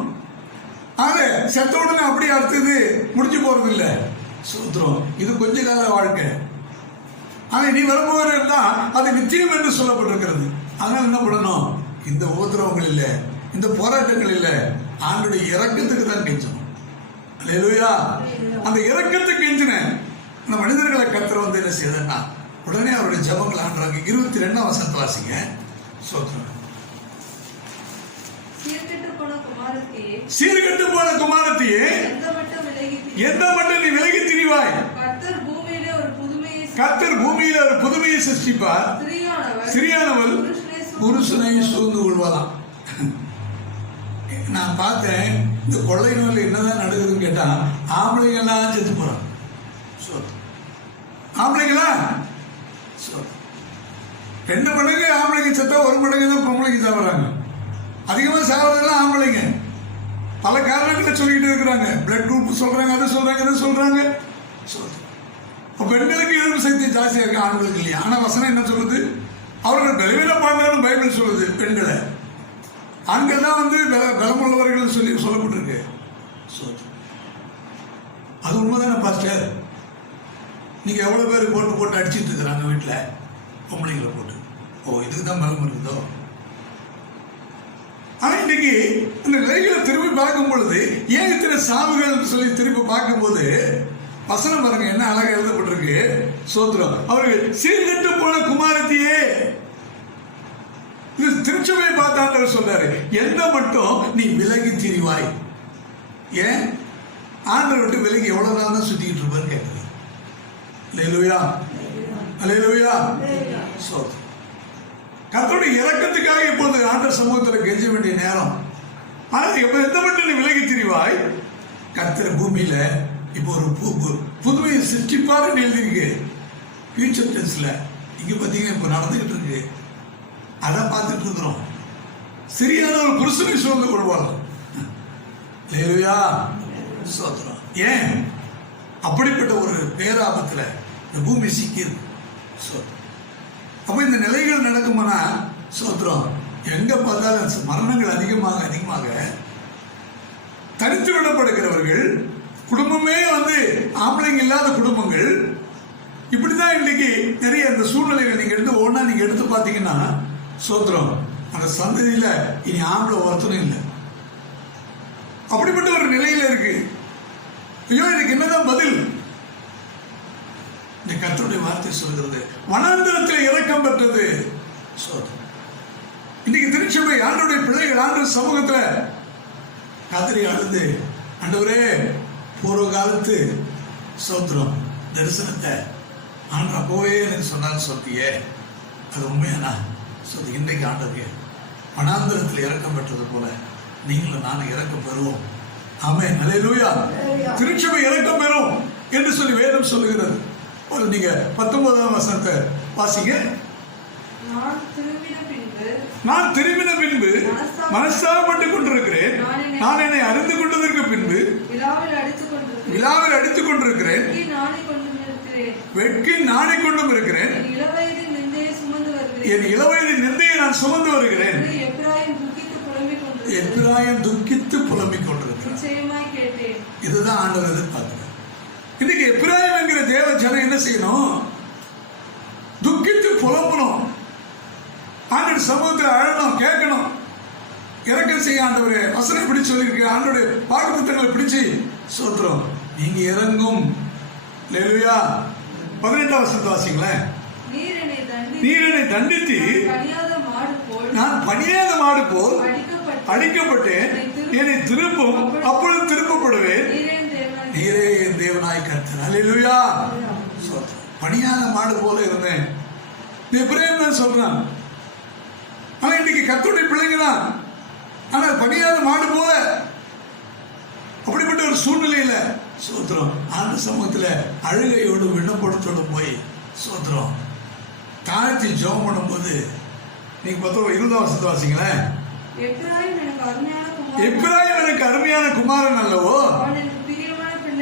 ஆக செத்த உடனே அப்படியே அடுத்தது முடிஞ்சு போறது இல்லை. சூத்திரம். இது கொஞ்ச கால வாழ்க்கை. ஆனா நீ வருபவர் தான் அது நிச்சயம் என்று சொல்லப்பட்டிருக்கிறது. அதனால என்ன பண்ணணும்? இந்த உபத்திரவங்கள் இல்லை, இந்த போராட்டங்கள் இல்லை, ஆண்டுடைய இரக்கத்துக்கு தான் கெஞ்சணும். அல்லேலூயா. அந்த இரக்கத்துக்கு கெஞ்சின அந்த மனிதர்களை கர்த்தர் வந்து என்ன செய்யறதுன்னா உடனே அவருடைய ஜெபங்கள் ஆண்டுறாங்க. 22ஆம் வசனத்தை வாசிங்க. சோத்திரம். சீர்கெட்டு போன குமாரத்தியே, எந்த மட்டும் நீ விலகி திரிவாய்? கர்த்தர் பூமியில ஒரு புதுமையை சிருஷ்டிப்பார். ஸ்திரீயானவள் புருஷனை சூழ்ந்து கொள்வாளாம். நான் பார்த்தேன் இந்த கொள்ளை நோயில் என்னதான் நடக்குதுன்னு கேட்டா ஆம்பளைங்கெல்லாம் செத்து போறாங்க. ஆம்பளைங்களா 2 மடங்கு ஆம்பளைங்க செத்தா 1 மடங்கு தான் பொம்பளைங்க சாப்பிட்றாங்க. அதிகமாக சாப்பிட்றதெல்லாம் ஆம்பளைங்க. பல காரணங்களை சொல்லிக்கிட்டு இருக்கிறாங்க. பிளட் குரூப் சொல்றாங்க, அதை சொல்றாங்க, இதை சொல்றாங்க. இப்போ பெண்களுக்கு எதிர்ப்பு சக்தி ஜாஸ்தியா இருக்கு, ஆண்களுக்கு இல்லையா? ஆனா வசனம் என்ன சொல்லுது? அவர்கள் பலவீனப்பாடுன்னு பைபிள் சொல்லுது பெண்களை. ஆண்கள் தான் வந்து பலமுள்ளவர்கள் சொல்லி சொல்லப்பட்டிருக்கு. அது உண்மைதானே பாஸ்டர்? நீங்க எவ்வளவு பேர் போட்டு அடிச்சுட்டு இருக்கிறாங்க வீட்டில் பொம்பளைங்களை போட்டு? ஓ, இதுக்கு தான் பலம் இருக்குதோ? ஆனா இன்னைக்கு அந்த நிலைகளை திரும்பி பார்க்கும் பொழுது ஏன் இத்தனை சாவுகள் சொல்லி திரும்பி பார்க்கும்போது வசனம் பாருங்க என்ன அழகா எழுதப்பட்டிருக்கு. சோத்திரம். அவர்கள் சீர்கெட்டு போன குமாரத்தியே, இது திருச்சபையை பார்த்தாண்டவர் சொல்றாரு, எந்த மட்டும் நீ விலகி திரிவாய். ஏன் ஆண்டவர் விட்டு விலகி எவ்வளவு நாள் தான் சுத்திக்கிட்டு இருப்பாரு கேட்குது. அல்லேலூயா, அல்லேலூயா. சோத்திரம். கர்த்தருடைய இரக்கத்துக்காக இப்போது ஆண்டவர் சமூகத்தில் கெஞ்ச வேண்டிய நேரம். ஆனால் எப்ப எந்த மட்டும் நீ விலகி திரிவாய். கர்த்தர் பூமியில இப்போ ஒரு புதுமையை சிருஷ்டிப்பாருன்னு எழுதியிருக்கு ஃபியூச்சர் டென்ஸ்ல. இங்க பாத்தீங்கன்னா இப்ப நடந்துகிட்டு இருக்கு. அதான் பார்த்துட்டு இருக்கிறோம். சரியான ஒரு புருஷனை சூழ்ந்து கொள்வாங்க. சோத்திரம். ஏன் அப்படிப்பட்ட ஒரு பேராபத்துல இந்த பூமி சிக்கிருக்கு. அப்ப இந்த நிலைகள் நடக்குமானா சோத்திரம், எங்க பார்த்தாலும் மரணங்கள் அதிகமாக அதிகமாக தனித்து விடப்படுகிறவர்கள், குடும்பமே வந்து ஆம்பளைங்க இல்லாத குடும்பங்கள், இப்படிதான் இன்னைக்கு நிறைய அந்த சூழ்நிலைகள் நீங்க எடுத்து ஒன்னா நீங்க எடுத்து பாத்தீங்கன்னா சோத்திரம், அந்த சந்ததியில இனி ஆம்பளை ஒருத்தனும் இல்லை. அப்படிப்பட்ட ஒரு நிலையில இருக்கு. ஐயோ, இதுக்கு என்னதான் பதில்? இந்த கர்த்தருடைய வார்த்தை சொல்கிறது, வனாந்தரத்தில் இரக்கம் பெற்றது. இன்னைக்கு திருச்சபை ஆண்டவருடைய பிள்ளைகள் ஆண்டவர் சமூகத்துல கதறி அழுது, ஆண்டவரே பூர்வ காலத்து சோத்திரம் தரிசனத்தை ஆண்டவர் அப்போவே எனக்கு சொன்னான்னு சொல்லியே, அது உண்மையானா சொல்லி இன்றைக்கு ஆண்டவரே வனாந்தரத்தில் இறக்கம் பெற்றது போல நீங்களும் நானும் இறக்கம் பெறுவோம். ஆமென், அல்லேலூயா. திருச்சபை இறக்கம் பெறும் என்று சொல்லி வேதம் சொல்லுகிறது. நீங்க 19ஆம் வசனத்தை வாசிங்க. நான் திரும்பின பின்பு மனஸ்தாபப்பட்டுக் கொண்டிருக்கிறேன். நான் என்னை அறிந்து கொண்டதற்கு பின்பு விழாவில் அடித்துக் கொண்டிருக்கிறேன். வெட்கி நாணை கொண்டும் இருக்கிறேன். என் இளவயதின் நிந்தையை நான் சுமந்து வருகிறேன். எப்பிராயம் துக்கித்து புலம்பிக் கொண்டிருக்கிறேன். இதுதான் ஆண்டவர் எதிர்பார்க்கிறார். இன்னைக்கு எப்பிராயம் என்கிற தேவ ஜனம் என்ன செய்யணும்? துக்கித்து புலம்பணும். ஆண்டவர் சமூகத்தில் அழணும், கேட்கணும். இறக்கம் செய்ய ஆண்டவரே, வசனம் இப்படி சொல்லியிருக்கு, ஆண்டோடைய பாடத்திட்டங்களை பிடிச்சி சோத்திரம் நீங்க இறங்கும். அல்லேலூயா. 18ஆம் வசனத்தை வாசிங்களேன். நீர் என்னை தண்டித்து நான் பணியாத மாடு போல் அடிக்கப்பட்டேன். என்னை திருப்பும், அப்பொழுது திருப்பப்படுவேன். நீரே என் தேவனாய் கர்த்தர். அல்லேலூயா. பணியாத மாடு போல இருந்தேன். எபிரேயர் தான் சொல்றான். ஆனா இன்னைக்கு கர்த்தருடைய பிள்ளைங்க தான், ஆனால் பணியாத மாடு போல அப்படிப்பட்ட ஒரு சூழ்நிலையில சோத்திரம் ஆண்டு சமூகத்துல அழுகையோடு விண்ணப்பத்தோடு போய் சோத்திரம் தாழ்த்தி ஜெபம் பண்ணும்போது நீங்க 20ஆம் வசனத்தை வாசிங்களேன். எப்பிராயிம் எனக்கு அருமையான குமாரன் அல்லவோ,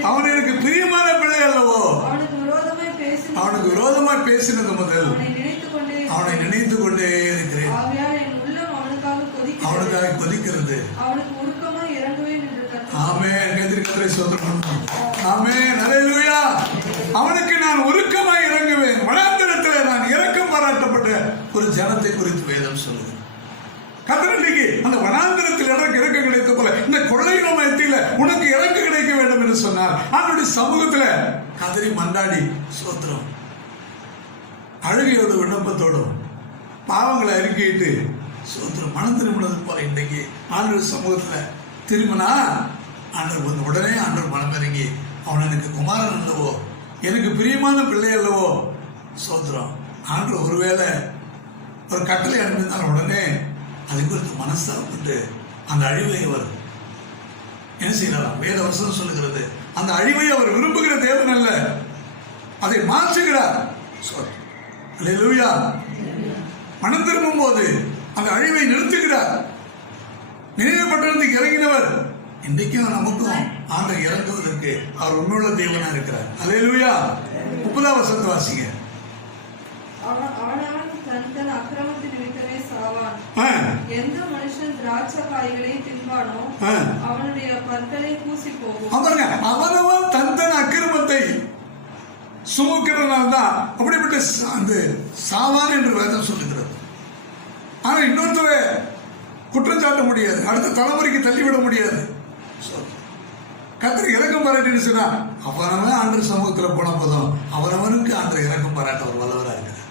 அவன் எனக்கு பிரியமான பிள்ளை அல்லவோ. அவனுக்கு விரோதமாய் பேசினது முதல் அவனை நினைத்து கொண்டே இருக்கிறேன். அவனுக்காக கொதிக்கிறது. ஆமென். கர்த்தரை ஸ்தோத்திரம். ஆமென். அல்லேலூயா. அவனுக்கு நான் உருக்கமாய் இறங்குவேன். வனாந்தரத்தில் நான் இரக்கம் பாராட்டப்பட்ட ஒரு ஜனத்தை குறித்து வேதம் சொல்லுது. கர்த்தருக்கு அந்த வனாந்தரத்தில் எனக்கு இறக்கம் கிடைத்த போல இந்த கொள்ளை நோயத்தில உனக்கு இறக்கம் கிடைக்க வேண்டும் என்று சொன்னார். அவனுடைய சமூகத்துல கதறி மண்டாடி சோத்திரம் அழுகையோடு விண்ணப்பத்தோடும் பாவங்களை அறிக்கையிட்டு சோத்திரம் மனம் திரும்பினது போல இன்றைக்கு ஆண்டவர் சமூகத்துல திரும்பினா ஆண்டவர் வந்து உடனே ஆண்டவர் மனம் இறங்கி அவன் எனக்கு குமாரன் அல்லவோ, எனக்கு பிரியமான பிள்ளை அல்லவோ. சோத்திரம் ஆண்டவர் ஒருவேளை ஒரு கட்டளை அனுப்பினார், உடனே அதை குறித்து மனஸ்தாபப்பட்டு அந்த அழிவை அவர் என்ன செய்யலாம்? வேத வசனம் சொல்லுகிறது, அந்த அழிவை அவர் விரும்புகிற தேவன் அல்ல, அதை மாற்றுகிறார். அல்லேலூயா. மனம் திரும்பும் போது அந்த அழிவை நிறுத்துகிறார். நினைவு பட்டணத்துக்கு இறங்கினவர் இன்றைக்கும் நமக்கும் ஆண்டை இறங்குவதற்கு அவர் உண்மையுள்ள தேவனா இருக்கிறார். அல்லேலூயா. 30ஆம் வசனத்தை வாசிங்க. தன் அக்கிரமத்தின் நிமித்தமே சாவான். எந்த மனுஷன் திராட்சை காய்களை தின்பானோ அவனுடைய பற்களை பூசி போகும். அவனவன் தன் அக்கிரமத்தை சுமக்கிறதுனால்தான் அப்படிப்பட்ட அந்த சாவான் என்று வேதம் சொல்லுகிறது. ஆனா இன்னொருத்தரை குற்றம் சாட்ட முடியாது, அடுத்த தலைமுறைக்கு தள்ளிவிட முடியாது. கர்த்தர் இறக்கம் பாராட்டின்னு சொன்னா அவனவன் ஆண்டவர் சமூகத்தில் போன போதும் அவனவனுக்கு ஆண்டவர் இறக்கம் பாராட்ட ஒரு வல்லவராக இருக்கிறார்.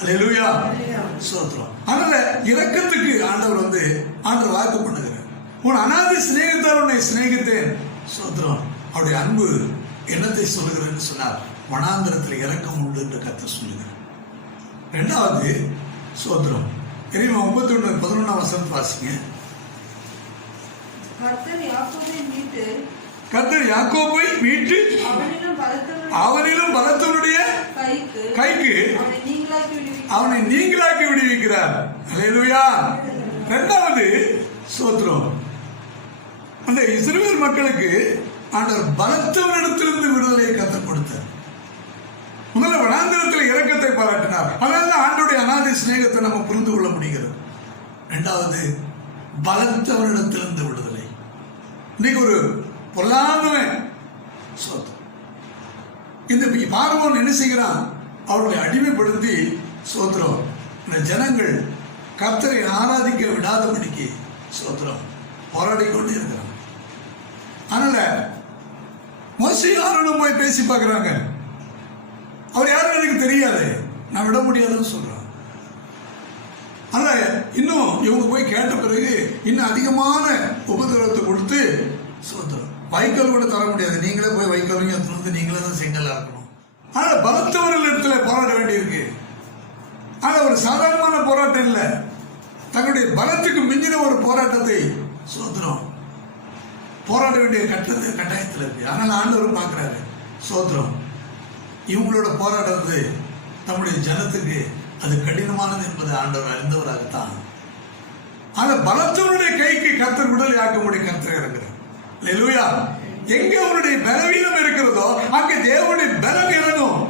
அல்லேலூயா. ஸ்தோத்திரம். அதனால இரக்கத்துக்கு ஆண்டவர் ஆண்டவர் வாக்கு பண்ணுகிறார். உன் அநாதி சிநேகத்தால் உன்னை சிநேகித்தேன். ஸ்தோத்திரம். அவருடைய அன்பு என்னத்தை சொல்லுகிறேன்னு சொன்னார், வனாந்திரத்தில் இரக்கம் உண்டு என்று கர்த்தர் சொல்லுகிறார். இரண்டாவது ஸ்தோத்திரம். 31:11 வசனத்தை வாசிங்க. கர்த்தர் யாக்கோபை மீட்டு அவனிலும் பலத்தவனுடைய கைக்கு அவனை நீங்களாக்கி விடுவிக்கிறார். அல்லேலூயா. இரண்டாவது ஸ்தோத்திரம், அந்த இஸ்ரவேல் மக்களுக்கு ஆண்டவர் பலத்தவனிடத்திலிருந்து விடுதலையை கற்றுக் கொடுத்தார். முதல்ல வனாந்திரத்தில் இரக்கத்தை பாராட்டினார். அதனால ஆண்டோடைய அநாதி சிநேகத்தை நம்ம புரிந்து கொள்ள முடிகிறது. இரண்டாவது பலத்தவனிடத்திலிருந்து விடுதலை. இன்னைக்கு ஒரு பொல்லாதவன் இந்த பார்வோன் என்ன செய்கிறான்? அவர்களை அடிமைப்படுத்தி ஸ்தோத்திரம் இந்த ஜனங்கள் கர்த்தரை ஆராதிக்க விடாதபடிக்கு ஸ்தோத்திரம் போராடி கொண்டு இருக்கிறான். அதனால மோசே ஆரோனும் போய் பேசி பார்க்கிறாங்க. அவர் யாரும் எனக்கு தெரியாது, நான் விட முடியாதுன்னு சொல்றான். அதனால இன்னும் இவங்க போய் கேட்ட பிறகு இன்னும் அதிகமான உபதிரவத்தை கொடுத்து ஸ்தோத்திரம் வைக்கோல் கூட தர முடியாது, நீங்களே போய் வைக்கோலையும் எடுத்து நீங்களே தான் செங்கலா இருக்கணும். ஆனா பலத்தவர்கள் இடத்துல போராட வேண்டியிருக்கு. ஆனா ஒரு சாதாரணமான போராட்டம் இல்லை, தங்களுடைய பலத்துக்கு மிஞ்சின ஒரு போராட்டத்தை ஸ்தோத்திரம் போராட வேண்டிய கட்டாயத்தில் இருக்கு. அதனால ஆண்டவர் பார்க்கிறாரு ஸ்தோத்திரம் இவங்களோட போராடுறது நம்முடைய ஜனத்துக்கு அது கடினமானது என்பதை ஆண்டவர் அறிந்தவராகத்தான். ஆனா பலத்தவனுடைய கைக்கு கர்த்தர் விடுதலை ஆக்கும்படி கர்த்தர் இறங்குறார். அல்லேலூயா. எங்க அவருடைய பலவீனம் இருக்கிறதோ அங்கே தேவனுடைய பலம் இறங்கும்.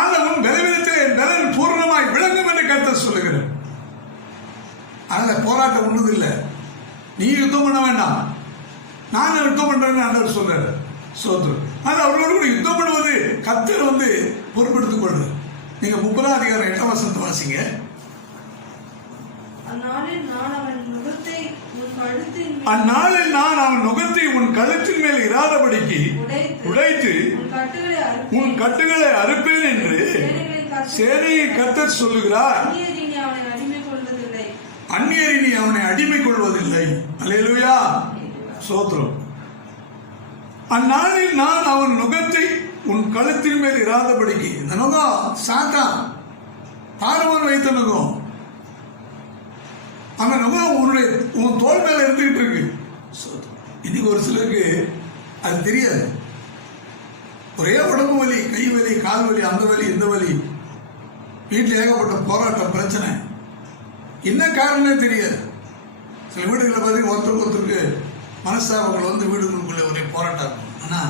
ஆனால் உன் பலவீனத்தில் என் பலன் பூர்ணமாய் விளங்கும் என்று கர்த்தர் சொல்லுகிறார். அதனால போராட்டம் ஒன்றும் இல்லை, நீ யுத்தம் பண்ண வேண்டாம், நான் யுத்தம் பண்றேன்னு ஆண்டவர் சொல்றாரு. சோதரர் ஆனால் அவர்களோடு கூட யுத்தம் பண்ணுவது கர்த்தர் பொறுப்பெடுத்துக் கொள்றார். நீங்க 30ஆம் அதிகாரம் 8ஆம் வசனத்தை வாசிங்க. அந்நாளில் நான் அவன் நுகத்தை உன் கழுத்தின் மேல் இராதபடிக்கு உடைத்து உன் கட்டுகளை அறுப்பேன் என்று சேனையை கர்த்தர் சொல்லுகிறார். அந்நியர் நீ அவனை அடிமை கொள்வதில்லை. அல்லேலூயா. சோத்ரம். அந்நாளில் நான் அவன் நுகத்தை உன் கழுத்தின் மேல் இராதபடிக்கு. இந்த நுகம் சாத்தான் பார்வன் வைத்த நுகம். அந்த நுகம் உன் தோல் மேல இருந்துகிட்டு இருக்கு. இன்னைக்கு ஒரு சிலருக்கு அது தெரியாது. ஒரே உடம்பு வலி, கை வலி, கால் வலி, அந்த வலி, இந்த வலி, வீட்டில் ஏகப்பட்ட போராட்டம், பிரச்சனை, என்ன காரணமே தெரியாது. சில வீடுகளை பார்த்தீங்கன்னா ஒருத்தருக்கு மனஸ்தாபங்கள் வீடுகளுக்குள்ள ஒரே போராட்டம் இருக்கும். ஆனா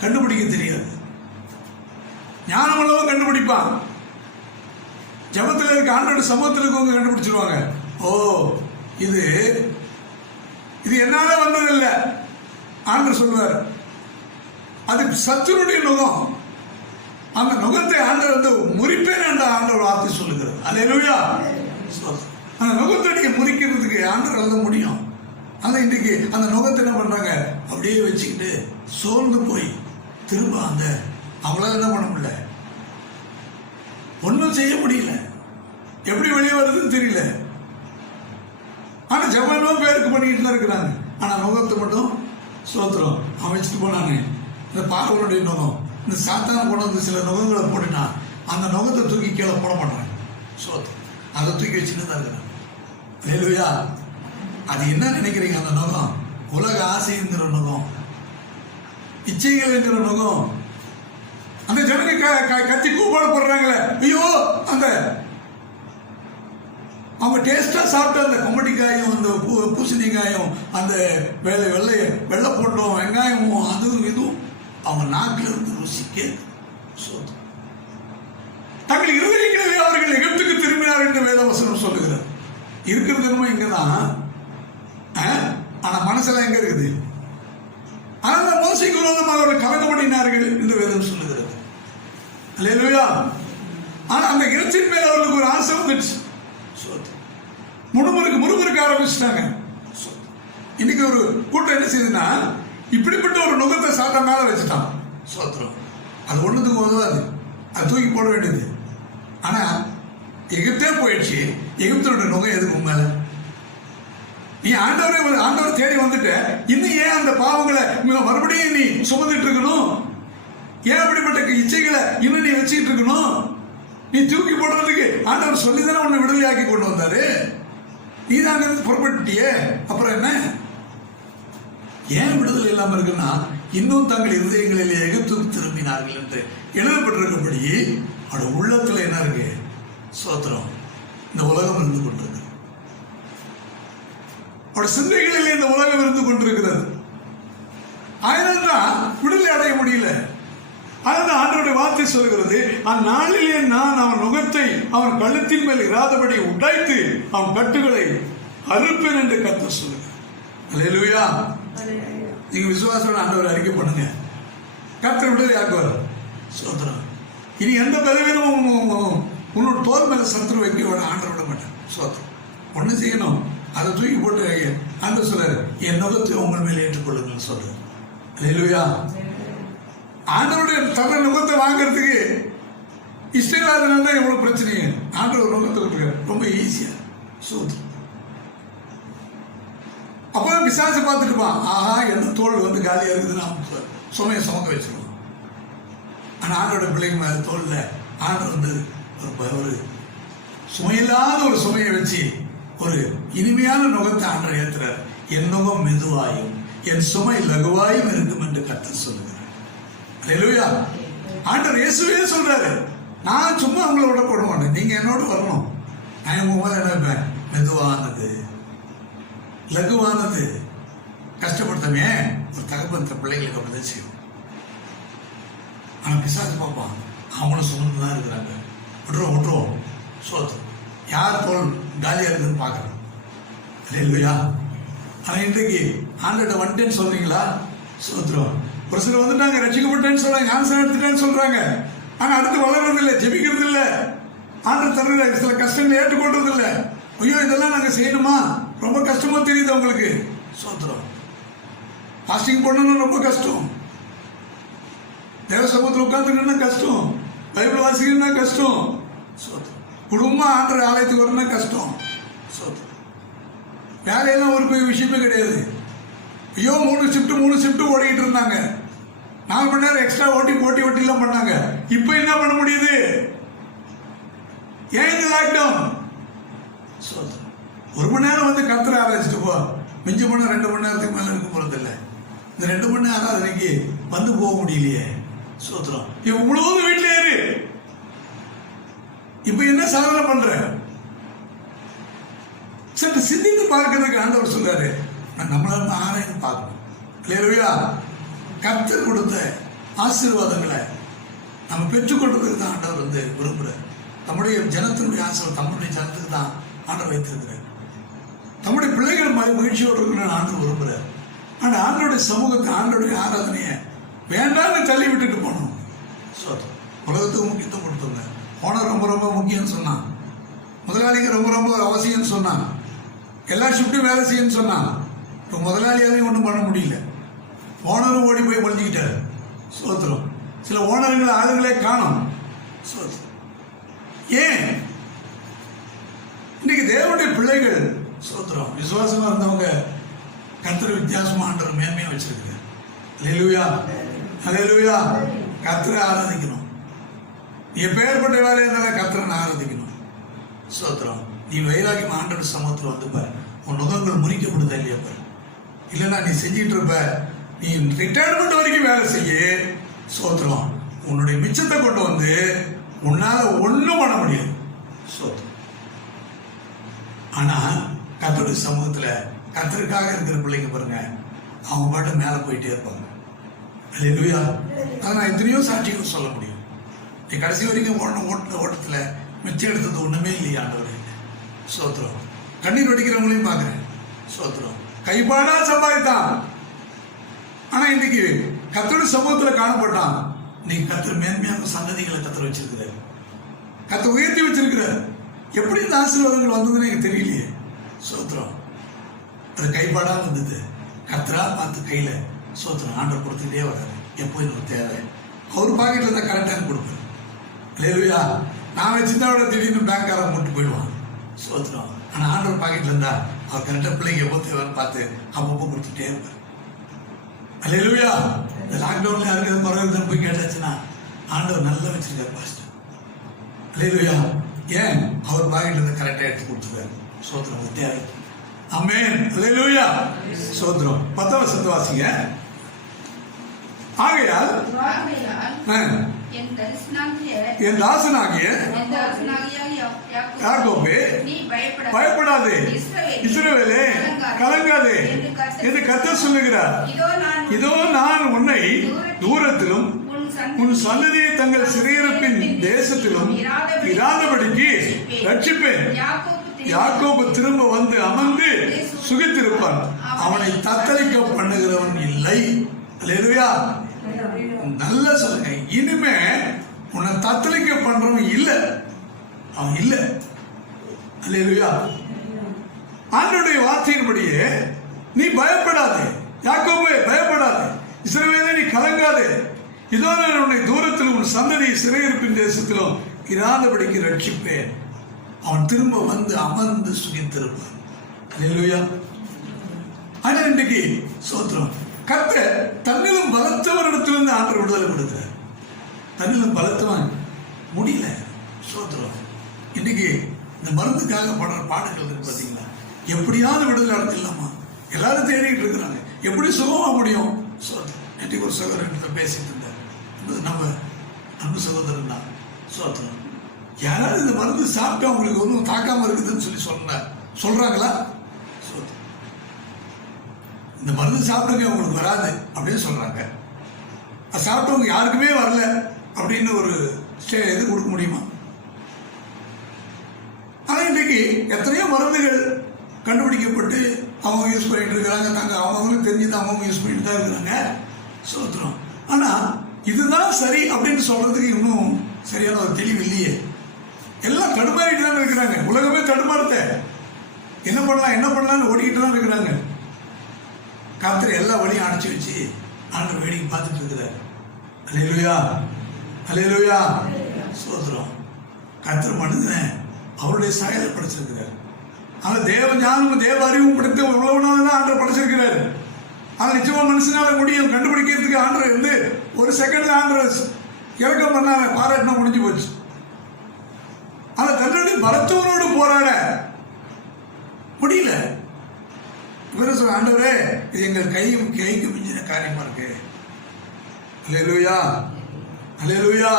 கண்டுபிடிக்க தெரியாது. ஞானமுள்ளவங்க கண்டுபிடிப்பான். ஜபத்தில் இருக்க ஆண்டோட சமூகத்தில் இருக்கவங்க கண்டுபிடிச்சிருவாங்க. ஓ, இது என்னால வந்ததில்லை. ஆண்டவர் சொல்வார், அது சத்துருடைய நுகம். அந்த நுகத்தை ஆண்டவர் முறிப்பேன் என்ற ஆண்டவர் வார்த்தை சொல்லுகிறது. அல்லேலூயா. அந்த நுகத்தை நீங்க முறிக்கிறதுக்கு ஆண்டவர் முடியும். ஆனா இன்றைக்கு அந்த நுகத்தை என்ன பண்றாங்க, அப்படியே வச்சுக்கிட்டு சோர்ந்து போய் திரும்ப அவங்களால என்ன பண்ண முடியல, ஒன்றும் செய்ய முடியல, எப்படி வெளியே வருதுன்னு தெரியல. ஆனா ஜபனோ பேருக்கு பண்ணிட்டு தான் இருக்கிறாங்க. ஆனா நுகத்தை மட்டும் ஸ்தோத்திரம் அமைச்சிட்டு போனானே, இந்த பார்வனுடைய நுகம், இந்த சாத்தான கொண்டு சில நுகங்களை போட்டுனா, அந்த நுகத்தை தூக்கி கீழே போட மாட்டாங்க. ஸ்தோத்திரம் அதை தூக்கி வச்சுட்டு தான் இருக்கிறாங்க. அல்லேலூயா. அது என்ன நினைக்கிறீங்க? அந்த நுகம் உலக ஆசைங்கிற நுகம், இச்சைகள்ங்கிற நுகம். அந்த ஜனங்க கத்தி கூப்பாடு போடுறாங்களே, ஐயோ அந்த அவங்க டேஸ்டா சாப்பிட்ட அந்த கொம்பட்டிக்காயும் அந்த பூசணிக்காயும் அந்த வெள்ளை போட்டோம் வெங்காயமும் அதுவும் இதுவும் அவங்க நாக்கில் இருந்து ருசிக்க தங்கள் இருதயங்களிலே அவர்கள் எகிப்துக்கு திரும்பினார் என்று வேதவசனம் சொல்லுகிறார். இருக்கிறது என்னமோ இங்கதான், ஆனா மனசுல எங்க இருக்குது? ஆனால் மோசைக்கு விரோதமாக அவர்கள் கலங்க பண்ணினார்கள் என்று வேதம் சொல்லுகிறது. அல்லேலூயா. ஆனா அந்த இறைச்சின் மேல அவர்களுக்கு ஒரு ஆசை வந்துடுச்சு, முறுமுறுக்க ஆரம்பிச்சுட்டாங்க. இன்னைக்கு ஒரு கூட்டம் என்ன செய்யுதுன்னா, இப்படிப்பட்ட ஒரு நுகத்தை சாப்பிட்ட மேல வச்சுட்டான். சோத்திரம். அது ஒண்ணுத்துக்கு உதவாது, அது தூக்கி போட வேண்டியது. ஆனா எகிப்தே போயிடுச்சு, எகிப்தோட நுகம் எதுக்கு மேல? நீ ஆண்டவரை தேடி வந்துட்ட, இன்னும் ஏன் அந்த பாவங்களை மறுபடியும் நீ சுமந்துட்டு இருக்கணும்? ஏன் அப்படிப்பட்ட இச்சைகளை இன்னும் நீ வச்சுக்கிட்டு இருக்கணும்? நீ தூக்கி போடுறதுக்கு ஆண்டவர் சொல்லிதானே உன்னை விடுதலையாக்கி கொண்டு வந்தாரு. நீ தான் புறப்பட்டுட்டியே, அப்புறம் என்ன? ஏன் விடுதலை இல்லாம இருக்குன்னா, இன்னும் தங்கள் இருதயங்களிலே எகிப்துக்கு திரும்பினார்கள் என்று எழுதப்பட்டிருக்கபடி அவருடைய உள்ளத்துல என்ன இருக்கு? சோத்திரம். இந்த உலகம் இருந்து கொண்டிருக்கு, அவருடைய சிந்தைகளிலே இந்த உலகம் இருந்து கொண்டிருக்கிறது. அதனால்தான் விடுதலை அடைய முடியல. அதான் ஆண்டவருடைய வார்த்தை சொல்கிறது, அந்நாளிலே நான் அவன் நுகத்தை அவன் கழுத்தின் மேல் இராதபடி உடைத்து அவன் கட்டுகளை அறுப்பேன் என்று கர்த்தர் சொல்லுங்க. அல்லேலூயா. நீங்க விசுவாசம் ஆண்டவர் அறிக்கை பண்ணுங்க, கர்த்தர் விடுதலை ஆக்குவார். சோதரம். இனி எந்த பலவீனமும் உன்னோட தோல் மேல சத்துரு வைக்க ஆண்டவர் விட மாட்டேன். சோதரம். ஒண்ணு செய்யணும், அதை தூக்கி போட்டு ஆண்டவர் சொல்றாரு, என் நுகத்தை உங்கள் மேலே ஏற்றுக்கொள்ளுங்கள் சொல்றாரு. அல்லேலூயா. ஆண்டவருடைய தன்னை நுகத்தை வாங்கறதுக்கு இஷ்டம் இல்லாதனால எவ்வளவு பிரச்சனைங்க. ஆண்டவர் நுகத்தை கொடுக்குறாரு ரொம்ப ஈஸியா. சோதரம். அப்போ பிசாசு பார்த்துட்டுப்பான், ஆஹா என்ன தோல் வந்து காலியா இருக்குதுன்னு அவன் சுமையை சுமக்க வச்சிருவான். ஆனா ஆண்டோட பிள்ளைங்க மேல தோல்ல ஆண்டவர் வந்து ஒரு சுமையில்லாத ஒரு சுமையை வச்சு ஒரு இனிமையான நுகத்தை ஆண்டவர் ஏத்துறாரு. என் நுகம் மெதுவாயும் என் சுமை லகுவாயும் இருக்கும் என்று கர்த்தர் சொல்லுகிறார். அல்லேலூயா. ஆண்டவர் இயேசுவே சொல்றாரு, நான் சும்மா உங்களை விட போட மாட்டேன், நீங்க என்னோட வரணும். நான் உங்க மேல நினைப்பேன், மெதுவானது லகுவானது. கஷ்டப்படுத்தமே ஒரு தகப்பன் பிள்ளைகளுக்கு அப்படிதான் செய்யும். ஆனா பிசாசு பார்ப்பான், அவங்களும் சுமந்து தான் இருக்கிறாங்க, விட்டுருவோம் சோத்து யார் தோல் காலியா இருக்குதுன்னு பாக்குறான். இல்லையா? ஆனா இன்றைக்கு ஆண்டோட வந்துட்டேன்னு சொல்றீங்களா? சோத்துருவோம். ஒரு சிலர் வந்துட்டாங்க, ரட்சிக்கப்பட்டேன்னு சொல்றாங்க, ஞானஸ்நானம் எடுத்துட்டேன்னு சொல்றாங்க. ஆனா அடுத்து வளர்றது இல்லை, ஜெபிக்கிறது இல்லை, ஆண்டவர் தர்ற சில கஷ்டங்களை ஏற்றுக்கொள்றது இல்லை. ஐயோ இதெல்லாம் நாங்க செய்யணுமா? ரொம்ப கஷ்டமா தெரியுது உங்களுக்கு. சோத்திரம். பாஸ்டிங் பண்ணணும் ரொம்ப கஷ்டம், தேவ சமூகத்தில் உட்கார்ந்துக்கணும்னா கஷ்டம், பைபிள் வாசிக்கணும்னா கஷ்டம். சோத்திரம். குடும்பம் ஆண்டவர் ஆலயத்துக்கு வரணும்னா கஷ்டம். சோத்திரம். வேலையெல்லாம் ஒரு விஷயமே கிடையாது. ஐயோ 3 ஷிஃப்ட் ஓடிக்கிட்டு இருந்தாங்க, 4 மணி நேரம் எக்ஸ்ட்ரா போட்டி எல்லாம் பண்ணாங்க. இப்ப என்ன பண்ண முடியுது? ஏன் இந்த லாக்டவுன்? 1 மணி நேரம் வந்து கர்த்தரை ஆராய்ச்சிட்டு போ, மிஞ்சி போன 2 மணி நேரத்துக்கு மேல இருக்க போறது இல்லை. இந்த 2 மணி நேரம் ஆராதனைக்கு வந்து போக முடியலையே. சோத்திரம். இவன் முழுவதும் வீட்டிலே இரு. இப்ப என்ன சாதனை பண்ற? சற்று சிந்தித்து பார்க்கிறதுக்கு ஆண்டவர் சொல்றாரு, நம்மளால ஆராய்ந்து பார்க்கணும். இல்லையா? கர்த்தர் கொடுத்த ஆசீர்வாதங்களை நம்ம பெற்றுக்கொள்றதுக்கு தான் ஆண்டவர் வந்து விரும்புறார். நம்முடைய ஜனத்தினுடைய ஆசீர்வாதம் தம்முடைய ஜனத்துக்கு தான் ஆண்டவர் வைத்திருக்கிறார். நம்முடைய பிள்ளைகள் மகிழ்ச்சியோடு இருக்கணும்னு ஆண்டவர் விரும்புறார். ஆனா ஆண்டோடைய சமூகத்தை, ஆண்டோடைய ஆராதனையை வேண்டாம்னு தள்ளி விட்டுட்டு போனோம். உலகத்துக்கு முக்கியத்துவம் கொடுத்துங்க. ஓனர் ரொம்ப ரொம்ப முக்கியம்னு சொன்னான், முதலாளிக்கு ரொம்ப ரொம்ப அவசியம்னு சொன்னான், எல்லா ஷிஃப்ட்டும் வேலை செய்யணும்னு சொன்னான். இப்போ முதலாளியாலையும் ஒன்றும் பண்ண முடியல, ஓனரும் ஓடி போய் ஒழிஞ்சிக்கிட்டாரு. சோத்திரம். சில ஓனர்கள் ஆளுங்களே காணும். சோத்திரம். ஏன்? இன்னைக்கு தேவனுடைய பிள்ளைகள் சோத்திரம் விசுவாசமா இருந்தவங்க கர்த்தரை வித்தியாசமா ஆண்டவர் மேன்மையா வச்சிருக்கிறார். அல்லேலூயா, அல்லேலூயா. கர்த்தரை ஆராதிக்கணும். எப்பேற்பட்ட வேலை இருந்தாலும் கர்த்தரை ஆராதிக்கணும். சோத்திரம். நீ வைராகியம் ஆண்டவர் சமூகத்தில் வந்து பாரு, உன் நுகங்கள் முறிக்கப்படுதா இல்லையா பாரு. இல்லைன்னா நீ செஞ்சிட்டு இருப்ப, நீ ரிட்டையர்மெண்ட் வரைக்கும் வேலை செய்ய, சோத்திரம், உன்னுடைய மிச்சத்தை கொண்டு வந்து உன்னால ஒண்ணும் பண்ண முடியாது. சோத்திரம். ஆனா கர்த்தருடைய சமூகத்துல கர்த்தருக்காக இருக்கிற பிள்ளைங்க பாருங்க, அவங்க பாட்டு மேல போயிட்டே இருப்பாங்க. அல்லேலூயா. அதை நான் எத்தனையோ சாட்சிகள் சொல்ல முடியும். நீ கடைசி வரைக்கும் ஓட்டத்துல மிச்சம் எடுத்தது ஒண்ணுமே இல்லையா ஆண்டவரே. சோத்திரம். கண்ணீர் வடிக்கிறவங்களையும் பாக்குறேன். சோத்திரம். கைப்பாடா சம்பாதித்தான், ஆனா இன்னைக்கு கர்த்தருடைய சமூகத்துல காணப்பட்டான். நீ கர்த்தர் மேன்மையான சந்ததிகளை கர்த்தர் வச்சிருக்கிறார், கர்த்தர் உயர்த்தி வச்சிருக்கிறார். எப்படி இந்த ஆசீர்வாதங்கள் வந்ததுன்னு எனக்கு தெரியலையே. சோத்திரம். அது கைப்பாடா வந்தது, கர்த்தரா பார்த்து கையில சோத்திரம் ஆண்டவர் கொடுத்துக்கிட்டே வர்றாரு. எப்போ எனக்கு தேவை அவர் பாக்கெட்ல தான் கரெக்டாக கொடுப்பாரு. இல்லையா, நான் வச்சிருந்தா திடீர்னு பேங்க்காரன் போட்டு போயிடுவான். சோத்திரம். ஆனா ஆண்டவர் பாக்கெட்ல இருந்தா அவர் கரெக்டாக பிள்ளைங்க எப்போ தேவைன்னு பார்த்து அப்பப்போ கொடுத்துட்டே இருப்பார். அல்லேலூயா. இந்த லாக்டவுன்ல யாருக்கு குறைவு போய் கேட்டாச்சுன்னா ஆண்டவர் நல்லா வச்சிருக்காரு பாஸ்டர். அல்லேலூயா. ஏன்? அவர் பாக்கெட்ல இருந்து கரெக்டா எடுத்து கொடுத்துருக்காரு. சோத்திரம். தேவை. ஆமென். அல்லேலூயா. சோத்திரம். 10 வசனத்தை வாசிங்க. ஆகையால் என் தாசனாகிய யாக்கோபே பயப்படாதே, இஸ்ரவேலே கலங்காதே என்று கர்த்தர் சொல்லுகிறார். இதோ நான் உன்னை தூரத்திலும் உன் சந்ததியை தங்கள் சிறையிருப்பின் தேசத்திலும் இராதபடிக்கு ரட்சிப்பேன். யாக்கோபு திரும்ப வந்து அமர்ந்து சுகித்திருப்பான், அவனை தத்தளிக்க பண்ணுகிறவன் இல்லை. அல்லேலூயா. நல்லா சொல்லுங்க. இனிமே உன்னை தத்தளிக்க பண்றவன் இல்ல, அவன் இல்ல. அல்லேலூயா. ஆண்டவருடைய வார்த்தையின்படியே நீ பயப்படாதே, யாக்கோபே பயப்படாதே, இஸ்ரவேலே நீ கலங்காதே. இதோ நான் உன்னை தூரத்திலும் உன் சந்ததியை சிறையிருப்பின் தேசத்திலும் இராதபடிக்கு ரட்சிப்பேன். அவன் திரும்ப வந்து அமர்ந்து சுகித்திருப்பான். அல்லேலூயா. ஆனா இன்றைக்கு சோத்திரம், கர்த்தர் தன்னிலும் பலத்தவரிடத்திலிருந்து ஆண்டவர் விடுதலை கொடுக்கிறார். தன்னிலும் பலத்தவன் முடியல. சோத்திரம். இன்னைக்கு இந்த மருந்துக்காக படுற பாடுகள் இருக்கு பாத்தீங்களா, எப்படியாவது விடுதலை அடைஞ்சிடலாமா எல்லாரும் தேடிட்டு இருக்கிறாங்க. எப்படி சுகமா முடியும்? சோத்திரம். இன்னைக்கு ஒரு சகோதரன் பேசிட்டு இருந்தார், நம்ம அன்பு சகோதரன் தான். சோத்திரம். யாராவது இந்த மருந்து சாப்பிட்டு அவங்களுக்கு ஒன்றும் தாக்காம இருக்குதுன்னு சொல்லி சொல்றாங்களா? இந்த மருந்து சாப்பிடுங்க அவங்களுக்கு வராது அப்படின்னு சொல்றாங்க. அது சாப்பிட்டவங்க யாருக்குமே வரல அப்படின்னு ஒரு இது கொடுக்க முடியுமா? ஆனா இன்றைக்கு எத்தனையோ மருந்துகள் கண்டுபிடிக்கப்பட்டு அவங்க யூஸ் பண்ணிட்டு இருக்கிறாங்க. அவங்களுக்கு தெரிஞ்சது அவங்க யூஸ் பண்ணிட்டு தான் இருக்கிறாங்க. சோத்திரம். ஆனா இதுதான் சரி அப்படின்னு சொல்றதுக்கு இன்னும் சரியான ஒரு தெளிவு இல்லையே. எல்லாம் தடுமாறிட்டு தான் இருக்கிறாங்க. உலகமே தடுமாறுத்த என்ன பண்ணலாம்னு ஓடிக்கிட்டு தான் இருக்கிறாங்க. கர்த்தர் எல்லா வழியும் அடைச்சி வச்சு ஆண்டவர் வேடிக்கை பார்த்துட்டு இருக்கிறார். அல்லேலூயா. அல்லேலூயா. சோத்திரம். கர்த்தர் மனிதன் அவருடைய சாயலை படைச்சிருக்கிறார். ஆனா தேவ ஞானமும் தேவ அறிவும் படைத்து உழவுனால தான் ஆண்டவர் படைச்சிருக்கிறார். ஆனா நிச்சயமா மனுஷனால முடியும் கண்டுபிடிக்கிறதுக்கு. ஆண்டவர் வந்து ஒரு செகண்ட்ல ஆண்டவர் இறக்கம் பண்ணாங்க, பாராட்டினா முடிஞ்சு போச்சு. ஆனா தன்னுடைய பலத்தவனோடு போராட முடியல. இவரு சொல்ற, ஆண்டவரே இது எங்கள் கைக்கு மிஞ்சின காரியமா இருக்கு. அல்லேலூயா. அல்லேலூயா.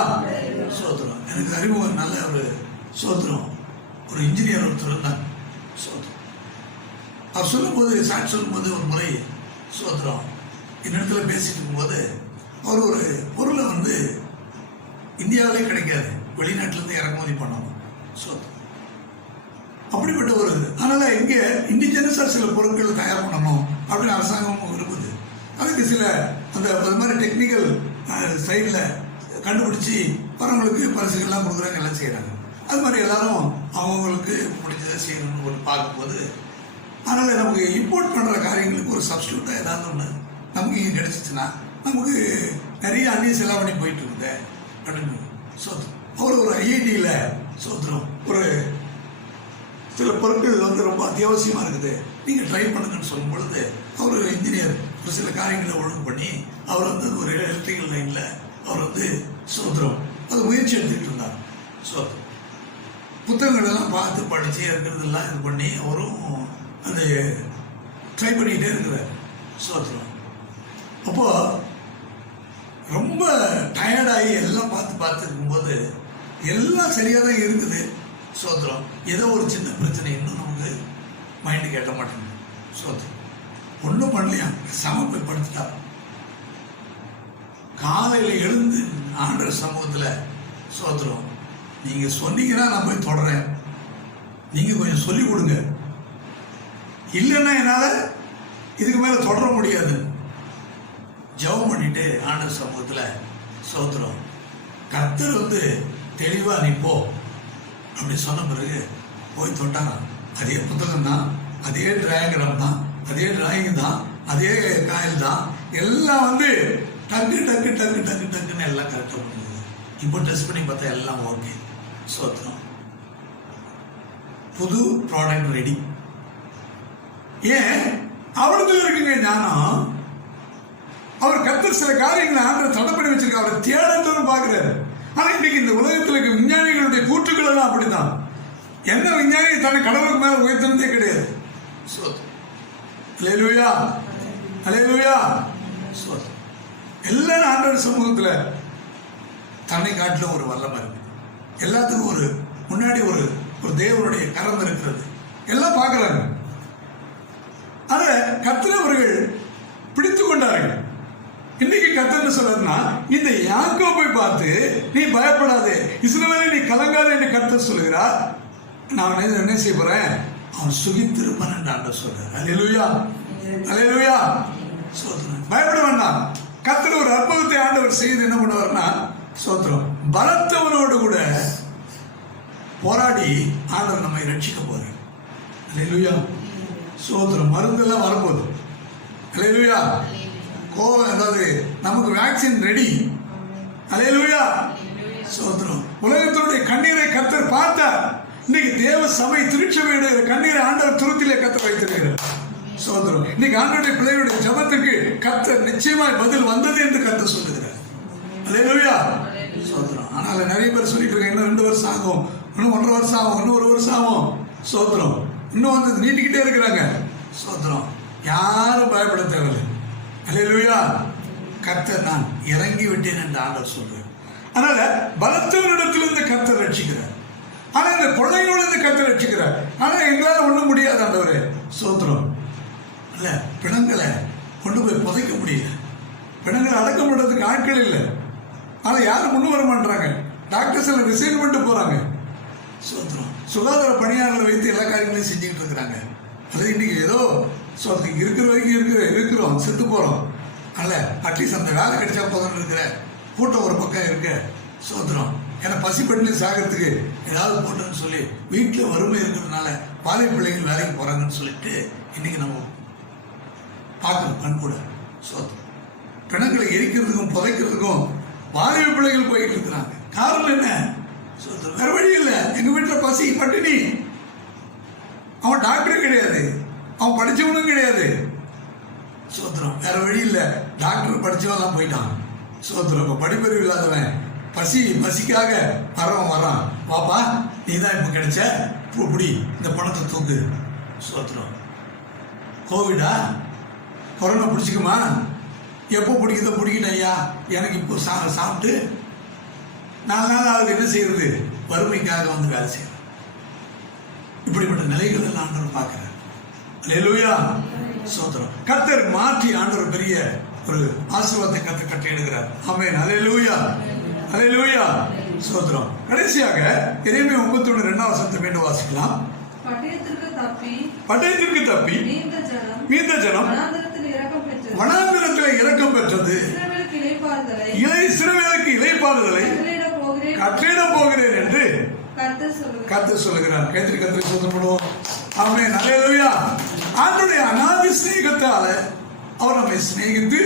சோத்திரம். எனக்கு அறிமுகம் நல்ல ஒரு சோத்திரம், ஒரு இன்ஜினியர் ஒருத்தர் இருந்தாங்க. சோத்திரம். அவர் சொல்லும்போது சாட்சி சொல்லும்போது ஒரு முறை சோத்திரம் என்னிடத்துல பேசிட்டு இருக்கும்போது அவர் ஒரு பொருளை வந்து இந்தியாவிலே கிடைக்காது, வெளிநாட்டிலிருந்து இறக்குமதி பண்ணணும். சோத்திரம். அப்படிப்பட்ட ஒரு அதனால இங்கே இண்டிஜினஸா சில பொருட்கள் தயார் பண்ணணும் அப்படின்னு அரசாங்கம் விரும்புது. அதுக்கு சில அந்த மாதிரி டெக்னிக்கல் சைடில் கண்டுபிடிச்சி வரவங்களுக்கு பரிசுகள்லாம் கொடுக்குறாங்க, எல்லாம் செய்கிறாங்க. அது மாதிரி எல்லாரும் அவங்களுக்கு முடிஞ்சதை செய்யணும்னு பார்க்கும்போது அதனால் நமக்கு இம்போர்ட் பண்ணுற காரியங்களுக்கு ஒரு சப்ஸ்டியூட்டாக ஏதாவது ஒன்று நமக்கு இங்கே கிடைச்சிச்சுன்னா நமக்கு நிறைய அந்நிய செலாவணி போயிட்டு இருக்குது அப்படின்னு சோத்திரம். அவர் ஒரு ஐஐடியில் சோத்திரம் ஒரு சில பொருட்கள் வந்து ரொம்ப அத்தியாவசியமாக இருக்குது, நீங்கள் ட்ரை பண்ணுங்கன்னு சொல்லும் பொழுது அவர் இன்ஜினியர் ஒரு சில காரியங்களை ஒழுங்கு பண்ணி அவர் வந்து ஒரு எலக்ட்ரிக்கல் லைனில் அவர் வந்து சோத்திரம் அது முயற்சி எடுத்துக்கிட்டு இருந்தார். சோத்திரம். புத்தகங்களெல்லாம் பார்த்து படித்து இருக்கிறதெல்லாம் இது பண்ணி அவரும் அந்த ட்ரை பண்ணிக்கிட்டே இருக்கிறார். சோத்திரம். அப்போது ரொம்ப டயர்டாகி எல்லாம் பார்த்து இருக்கும்போது எல்லாம் சரியாக தான் இருக்குது. சோத்திரம். ஏதோ ஒரு சின்ன பிரச்சனை இன்னும் நமக்கு மைண்டுக்கு எட்ட மாட்டேங்குது. சோத்திரம். ஒன்றும் பண்ணலையா, போய் படுத்துட்டா. காலையில் எழுந்து ஆண்டவர் சமூகத்தில் சோத்திரம், நீங்கள் சொன்னீங்கன்னா நான் போய் தொடறேன், நீங்கள் கொஞ்சம் சொல்லிக் கொடுங்க, இல்லைன்னா என்னால் இதுக்கு மேலே தொடர முடியாது. ஜெபம் பண்ணிட்டு ஆண்டவர் சமூகத்தில் சோத்திரம், கர்த்தர் தெளிவாக நீ போ அப்படி சொன்ன பிறகு போய் தொட்டாராம். அதே புத்தகம் தான், அதே டிராயகிராம் தான், அதே டிராயிங் தான், அதே காயில் தான், எல்லாம் டக்கு டக்கு டக்கு டக்கு டக்குன்னு எல்லாம் கரெக்டாக பண்ணுது. இப்போ டெஸ்ட் பண்ணி பார்த்தா எல்லாம் ஓகே. சோத்திரம். புது ப்ராடக்ட் ரெடி. ஏன் அவருக்கு இருக்குங்க ஞானம். அவர் கர்த்தர் சில காரியங்களை ஆண்டவர் தடை பண்ணி வச்சிருக்க, அவரை தேடன்னு பார்க்கிறாரு. ஆனா இன்னைக்கு இந்த உலகத்தில் இருக்க விஞ்ஞானிகளுடைய கூற்றுக்கள் எல்லாம் அப்படித்தான். எந்த விஞ்ஞானி தன்னை கடவுளுக்கு மேல உயர்த்தினதே கிடையாது. அல்லேலூயா, அல்லேலூயா. எல்லாரும் ஆண்டவர் சமூகத்துல தன்னை காட்டில ஒரு வல்லமை இருக்கு. எல்லாத்துக்கும் ஒரு முன்னாடி ஒரு தேவனுடைய கரம் இருக்கிறது. எல்லாம் பார்க்கறாங்க. அத கர்த்தர் அவர்கள் பிடித்து கொண்டார்கள். இன்னைக்கு கர்த்தர் சொல்றதுன்னா, இந்த யாக்கோபை பார்த்து நீ பயப்படாதே, இஸ்ரவேலே நீ கலங்காதே என்று கர்த்தர் சொல்லுகிறார். நான் என்ன செய்ய போறேன், அவன் சுகித்திருப்பான் என்று ஆண்டவர் சொல்றார். அல்லேலூயா, அல்லேலூயா. சோத்திரம். பயப்பட வேண்டாம். கர்த்தர் ஒரு அற்புதத்தை ஆண்டவர் செய்து என்ன பண்ணுவார்னா, சோத்திரம், பலத்தவனோடு கூட போராடி ஆண்டவர் நம்மை ரட்சிக்க போறார். அல்லேலூயா. சோத்திரம். மருந்தெல்லாம் வரப்போகுது. அல்லேலூயா. கோவம், அதாவது நமக்கு வேக்சின் ரெடி. அல்லேலூயா. சோத்திரம். உலகத்தினுடைய கண்ணீரை கர்த்தர் பார்த்தார். இன்னைக்கு தேவ சபை திருச்சபையுடைய கண்ணீரை ஆண்டவர் துருத்திலே கர்த்தர் வைத்திருக்கிறார். சோத்திரம். இன்னைக்கு ஆண்டவருடைய பிள்ளைகளுடைய ஜெபத்துக்கு கர்த்தர் நிச்சயமாய் பதில் வந்தது என்று கர்த்தர் சொல்லுகிறார். அல்லேலூயா. சோத்திரம். ஆனால் நிறைய பேர் சொல்லிட்டு இருக்காங்க, இன்னும் 2 வருஷம் ஆகும், இன்னும் 1.5 வருஷம் ஆகும், இன்னும் 1 வருஷம் ஆகும். சோத்திரம். இன்னும் நீட்டிக்கிட்டே இருக்கிறாங்க. சோத்திரம். யாரும் பயப்பட தேவையில்லை. அல்லேலூயா. கர்த்தர் நான் இறங்கி விட்டேன் என்று ஆண்டவர் சொல்றார். அதனால பலத்தவரிடத்திலிருந்து கர்த்தர் ரட்சிக்கிறார். ஆனா இந்த கொள்ளையிலிருந்து கர்த்தர் ரட்சிக்கிறார். ஆனா எங்களால ஒண்ணும் முடியாது ஆண்டவரே. சோத்திரம். அல்ல, பிணங்களை கொண்டு போய் புதைக்க முடியல, பிணங்களை அடக்கம் பண்றதுக்கு ஆட்கள் இல்லை. ஆனா யாரும் முன்னு வர மாட்டாங்க. டாக்டர்ஸ் எல்லாம் ரிசைன் பண்ணிட்டு போறாங்க. சோத்திரம். சுகாதார பணியாளர்களை வைத்து எல்லா காரியங்களையும் செஞ்சுக்கிட்டு இருக்கிறாங்க. அது இன்னைக்கு ஏதோ இருக்கிற வரைக்கும் இருக்கிறோம், செத்து போறோம். அல்ல, அட்லீஸ்ட் அந்த வேலை கிடைச்சா போதும்னு இருக்கிற கூட்டம் ஒரு பக்கம் இருக்கு. சோத்திரம். ஏன்னா பசிப்பட்டு சாகிறதுக்கு ஏதாவது போட்டோன்னு சொல்லி வீட்டில் வறுமை இருக்கிறதுனால பாலை பிள்ளைகள் வேலைக்கு போறாங்கன்னு சொல்லிட்டு இன்னைக்கு நம்ம பார்க்கணும் கண் கூட. சோத்திரம். பிணங்களை எரிக்கிறதுக்கும் புதைக்கிறதுக்கும் வாலிப பிள்ளைகள் போயிட்டு இருக்கிறாங்க. காரணம் என்ன? சோத்திரம். வேற வழி இல்லை. எங்க வீட்டில் பசி பட்டினி. அவன் டாக்டரும் கிடையாது, அவன் படிச்சவனும் கிடையாது. சோத்திரம். வேற வழி இல்லை. டாக்டர் படிச்சவெல்லாம் போயிட்டான். சோத்திரம். இப்ப படிப்பறிவு இல்லாதவன் பசிக்காக வரான். வாப்பா, நீ தான் இப்ப கிடைச்ச, புடி இந்த பணத்தை தூக்கு. சோத்திரம். கோவிடா, கொரோனா பிடிச்சிக்குமா? எப்போ பிடிக்குதோ பிடிக்கணும் ஐயா, எனக்கு இப்போ சாப்பிட்டு 4 நாள் ஆகுது, என்ன செய்யறது? வறுமைக்காக வேலை செய்யறது. இப்படிப்பட்ட நிலைகள் எல்லாம் ஆண்டவர் பார்க்கிறார். அல்லேலூயா. சோத்திரம். கர்த்தர் மாற்றி ஆண்டவர் பெரிய ஒரு ஆசீர்வாதத்தை கர்த்தர் கட்டளையிடுகிறார். ஆமென். அல்லேலூயா, அல்லேலூயா. சோத்திரம். கடைசியாக எரேமியா 31:2 மீண்டும் வாசிக்கலாம். பட்டயத்திற்கு தப்பி மீந்த ஜனம் வனாந்திரத்தில் இரக்கம் பெற்றது. இஸ்ரவேலுக்கு இளைப்பாறுதலை கட்டளையிடப் போகிறேன் என்று கர்த்தர் சொல்லுகிறார். கர்த்தரை சோதனைப்படுவோம். ஆமென். அல்லேலூயா. ஆண்டவருடைய அநாதி ஸ்நேகத்தால அவர் நம்மை சிநேகித்து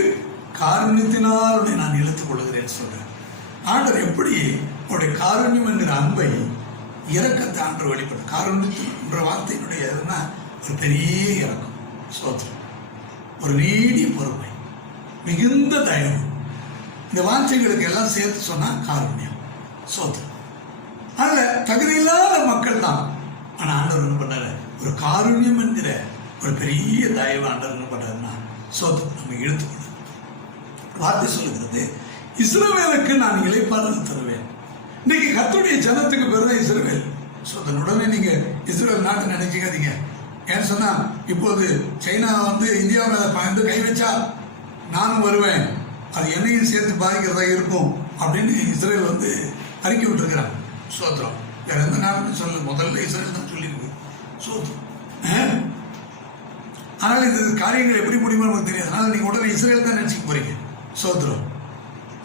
காருண்யத்தினால் உன்னை நான் இழுத்துக் கொள்ளுகிறேன் சொல்றார். ஆண்டவர் எப்படி அவருடைய காருண்யம் என்கிற அன்பை, இரக்கத்தை ஆண்டவர் வெளிப்பட்ட காருண்யம் என்ற வார்த்தையினுடைய ஒரு பெரிய இரக்கம். சோத்திரம். ஒரு நீடிய பொறுமை, மிகுந்த தயவு. இந்த வார்த்தைகளுக்கு எல்லாம் சேர்த்து சொன்னா காருண்யம். சோத்திரம். அதுல தகுதி இல்லாத மக்கள் தான். ஆனா ஆண்டவர் என்ன பண்ணாரு, ஒரு காருண்யம் என்கிற ஒரு பெரிய தயவு ஆண்டவர் என்ன பண்ணாருன்னா சோதம் நம்ம இழுத்துக்கொள்ள வார்த்தை சொல்லுகிறது, இஸ்ரவேலுக்கு நான் இளைப்பாறுதல் தருவேன். இன்னைக்கு கர்த்தருடைய ஜனத்துக்கு பிறகு இஸ்ரவேல். சோதன் உடனே நீங்க இஸ்ரவேல் நாட்டை நினைச்சுக்காதீங்க. ஏன்னு சொன்னா இப்போது சைனா வந்து இந்தியா மேல பயந்து கை வச்சா நானும் வருவேன், அது என்னையும் சேர்த்து பாதிக்கிறதா இருக்கும் அப்படின்னு இஸ்ரேல் வந்து அறிக்கை விட்டுருக்கிறான். சோத்திரம். வேற எந்த நாடுன்னு சொல்ல, முதல்ல இஸ்ரேல் தான் சொல்லியிருக்கு. சோத்திரம். ஆனால் இது காரியங்கள் எப்படி முடியுமோ நமக்கு தெரியாது. அதனால நீங்க உடனே இஸ்ரேல் தான் நினைச்சுக்க போறீங்க. சோத்திரம்.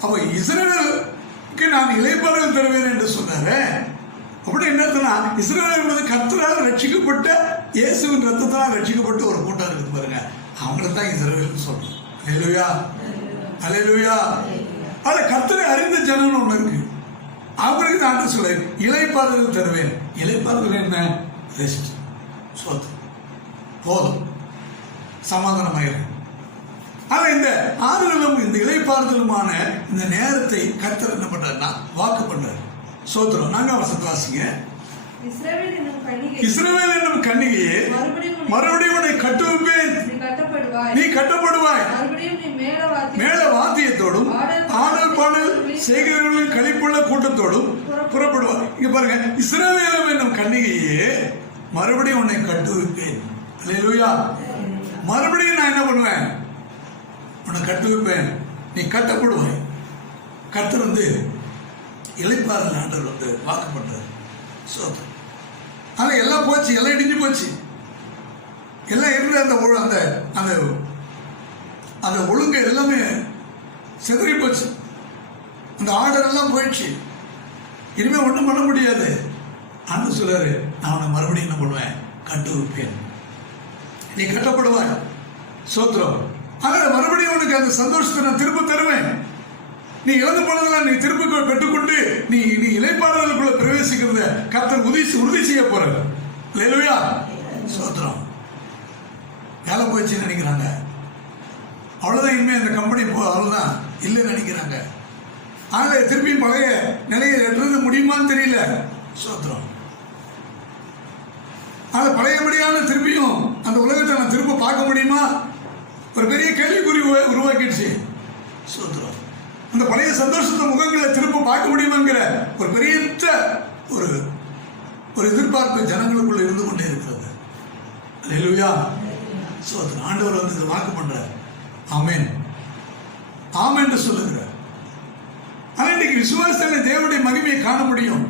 அப்ப இஸ்ரேலுக்கு நான் இளைப்பாறுதல் தருவேன் என்று சொன்னாரு. அப்படி என்ன அர்த்தம்னா, இஸ்ரேல் என்பது கர்த்தரால் ரட்சிக்கப்பட்ட இயேசுவின் ரத்தத்தால் ரட்சிக்கப்பட்ட ஒரு கூட்டம் இருக்குது பாருங்க, அவங்களை தான் இஸ்ரேல் சொல்றோம். அல்லேலூயா, அல்லேலூயா. அதுல கர்த்தரை அறிந்த ஜனம் ஒண்ணு இருக்கு, அவங்களுக்கு தான் சொல்ல இளைப்பாறுதல் தருவேன். இளைப்பாறுதல் என்ன? ரெஸ்ட். சோத்து போதும், சமாதானமாயிரு. ஆனா இந்த ஆறுதலும் இந்த இளைப்பாறுதலுமான இந்த நேரத்தை கர்த்தர் என்ன பண்றாருன்னா வாக்கு பண்றாரு. சோத்திரம். நாங்க வசனத்தை வாசிங்க. இஸ்ரவேல் என்னும் கன்னிகையே, மறுபடியும் உன்னை கட்டுவிப்பேன், நீ கட்டப்படுவாய். மேல வாத்தியத்தோடும் ஆடல் பாடல் செய்கிறவர்களின் களிப்புள்ள கூட்டத்தோடும் புறப்படுவார். இங்க பாருங்க, இஸ்ரவேல் என்னும் கன்னிகையே மறுபடியும் உன்னை கட்டுவிப்பேன். அல்லேலூயா. மறுபடியும் நான் என்ன பண்ணுவேன்? உன்னை கட்டுவிப்பேன், நீ கட்டப்படுவாய். கர்த்தர் வந்து இளைப்பாறுதல் ஆண்டவர் வந்து வாக்கு பண்றாரு. சோத்திரம். ஆனா எல்லாம் போச்சு, எல்லாம் இடிஞ்சு போச்சு, எல்லாம் இருக்கிற அந்த அந்த அந்த ஒழுங்கு எல்லாமே சிதறி போச்சு, அந்த ஆர்டர் எல்லாம் போயிடுச்சு, இனிமே ஒன்றும் பண்ண முடியாது. ஆண்டு சொல்றாரு, நான் உன்னை மறுபடியும் என்ன பண்ணுவேன்? கட்டு வைப்பேன், நீ கட்டப்படுவாய். சோத்திரம். ஆனா மறுபடியும் உனக்கு அந்த சந்தோஷத்தை நான் திரும்ப தருவேன். நீ இழந்து போனதெல்லாம் நீ திரும்ப பெற்றுக்கொண்டு நீ நீ இளைப்பாறுதலுக்குள்ள பிரவேசிக்கிறத கர்த்தர் உறுதி செய்ய போற. அல்லேலூயா. சோத்திரம். வேலை போயிடுச்சுன்னு நினைக்கிறாங்க, அவ்வளவுதான், இனிமே அந்த கம்பெனி அவ்வளவுதான் இல்லைன்னு நினைக்கிறாங்க. ஆனா திருப்பியும் பழைய நிலையை எட்டுறது முடியுமான்னு தெரியல. சோத்திரம். ஆனா பழையபடியான திருப்பியும் அந்த உலகத்தை நான் திரும்ப பார்க்க முடியுமா? ஒரு பெரிய கேள்விக்குறி உருவாக்கிடுச்சு. சோத்திரம். அந்த பழைய சந்தோஷத்தை முகங்களை திரும்ப பார்க்க முடியுமாங்கிற ஒரு பெரிய ஒரு எதிர்பார்ப்பு ஜனங்களுக்குள்ள இருந்து கொண்டே இருக்கிறது. அல்லேலூயா. சோத்திரம். ஆண்டவர் வந்து இதை வாக்கு பண்றார். ஆமென், ஆமென் என்று சொல்லுகிறார். ஆனா இன்னைக்கு விசுவாசத்துல தேவனுடைய மகிமையை காண முடியும்.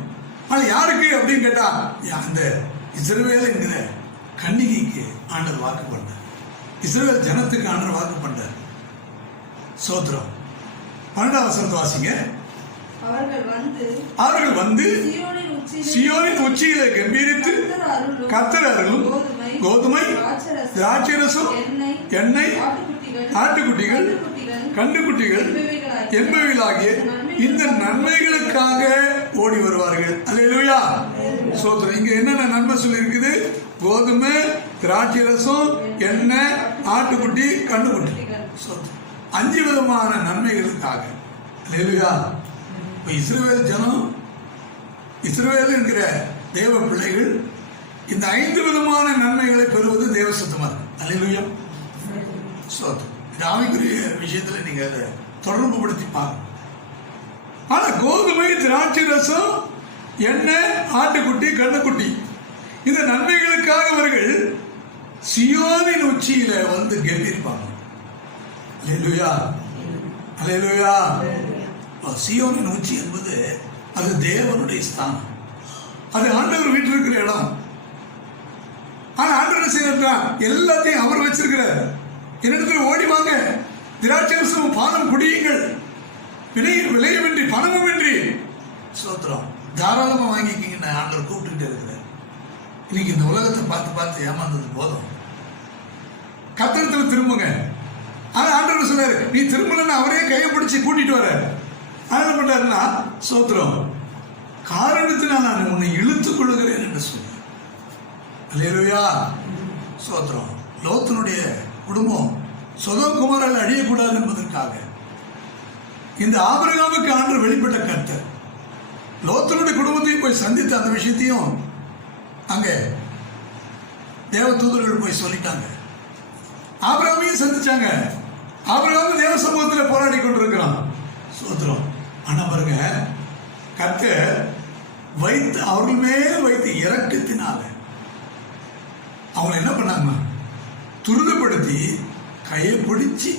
ஆனா யாருக்கு அப்படின்னு கேட்டா, அந்த இஸ்ரவேல் என்கிற கன்னிகைக்கு ஆண்டவர் வாக்கு பண்றார். இஸ்ரவேல் ஜனத்துக்கு ஆண்டவர் வாக்கு பண்றார். சோத்திரம். 12ஆம் வசனத்தை வாசிங்க. அவர்கள் வந்து சீயோனின் உச்சியிலே கம்பீரித்து கர்த்தர் அருளும் கோதுமை, திராட்சைரசம், எண்ணெய், ஆட்டுக்குட்டிகள், கண்டுக்குட்டிகள் என்பவைகளாகிய இந்த நன்மைகளுக்காக ஓடி வருவார்கள். அல்லேலூயா. சோத்திரம். இங்க என்னென்ன நன்மை சொல்லி இருக்குது? கோதுமை, திராட்சைரசம், எண்ணெய், ஆட்டுக்குட்டி, கண்டுக்குட்டி. சோத்திரம். 5 விதமான நன்மைகளுக்காக. அல்லேலூயா. இப்ப இஸ்ரவேல் ஜனம், இஸ்ரவேல் என்கிற தேவ பிள்ளைகள் இந்த 5 விதமான நன்மைகளை பெறுவது தேவ சித்தமா இருக்கு. அல்லேலூயா. சோத்திரம். இந்த ஆவிக்குரிய விஷயத்துல நீங்க அதை தொடர்பு படுத்தி பாருங்க. ஆனா கோதுமை, திராட்சை ரசம், எண்ணெய், ஆட்டுக்குட்டி, கண்ணுக்குட்டி, இந்த நன்மைகளுக்காக அவர்கள் சீயோனின் உச்சியில வந்து கெம்பிருப்பாங்க. அல்லேலூயா, அல்லேலூயா. சீயோனின் உச்சி என்பது அது தேவனுடைய ஸ்தானம், அது ஆண்டவர் வீட்டில் இருக்கிற இடம். ஆனா ஆண்டவர் செய்யறா எல்லாத்தையும் அவர் வச்சிருக்கிறார். என்னிடத்துல ஓடி வாங்க, திராட்சரசமும் பானம் குடியுங்கள், விலையுமின்றி பணமுமின்றி. சோத்திரம். தாராளமா வாங்கிக்கிங்க. ஆண்டவர் கூப்பிட்டு இருக்கிறார். இன்னைக்கு இந்த உலகத்தை பார்த்து பார்த்து ஏமாந்தது போதும், கர்த்தரிடத்துல திரும்புங்க. ஆனா ஆண்டவர் சொன்னாரு, நீ திரும்பலன்னு அவரே கையை பிடிச்சி கூட்டிட்டு வர. என்ன பண்றாருன்னா, சோத்திரம், காரணத்தினால் நான் உன்னை இழுத்துக் கொள்ளுகிறேன் என்று சொன்னார். அல்லேலூயா. சோத்திரம். லோத்தினுடைய குடும்பம் சொதோம் குமாரால் அழியக்கூடாது என்பதற்காக இந்த ஆபிரகாமுக்கு ஆண்டவர் வெளிப்பட்ட கர்த்தர். லோத்தனுடைய குடும்பத்தையும் போய் சந்தித்த அந்த விஷயத்தையும் அங்கே தேவ தூதர்கள் போய் சொல்லிட்டாங்க. ஆபிரகாமையும் சந்திச்சாங்க. ஆபிரகாம் தேவ சமூகத்தில் போராடி கொண்டிருக்கிறான். சோத்திரம். ஆனா பாருங்க, கர்த்தர் வைத்து அவர்கள் மேல் வைத்து இரக்கத்தினால அவங்களை என்ன பண்ணாங்க, துரிதப்படுத்தி கையை பிடிச்சி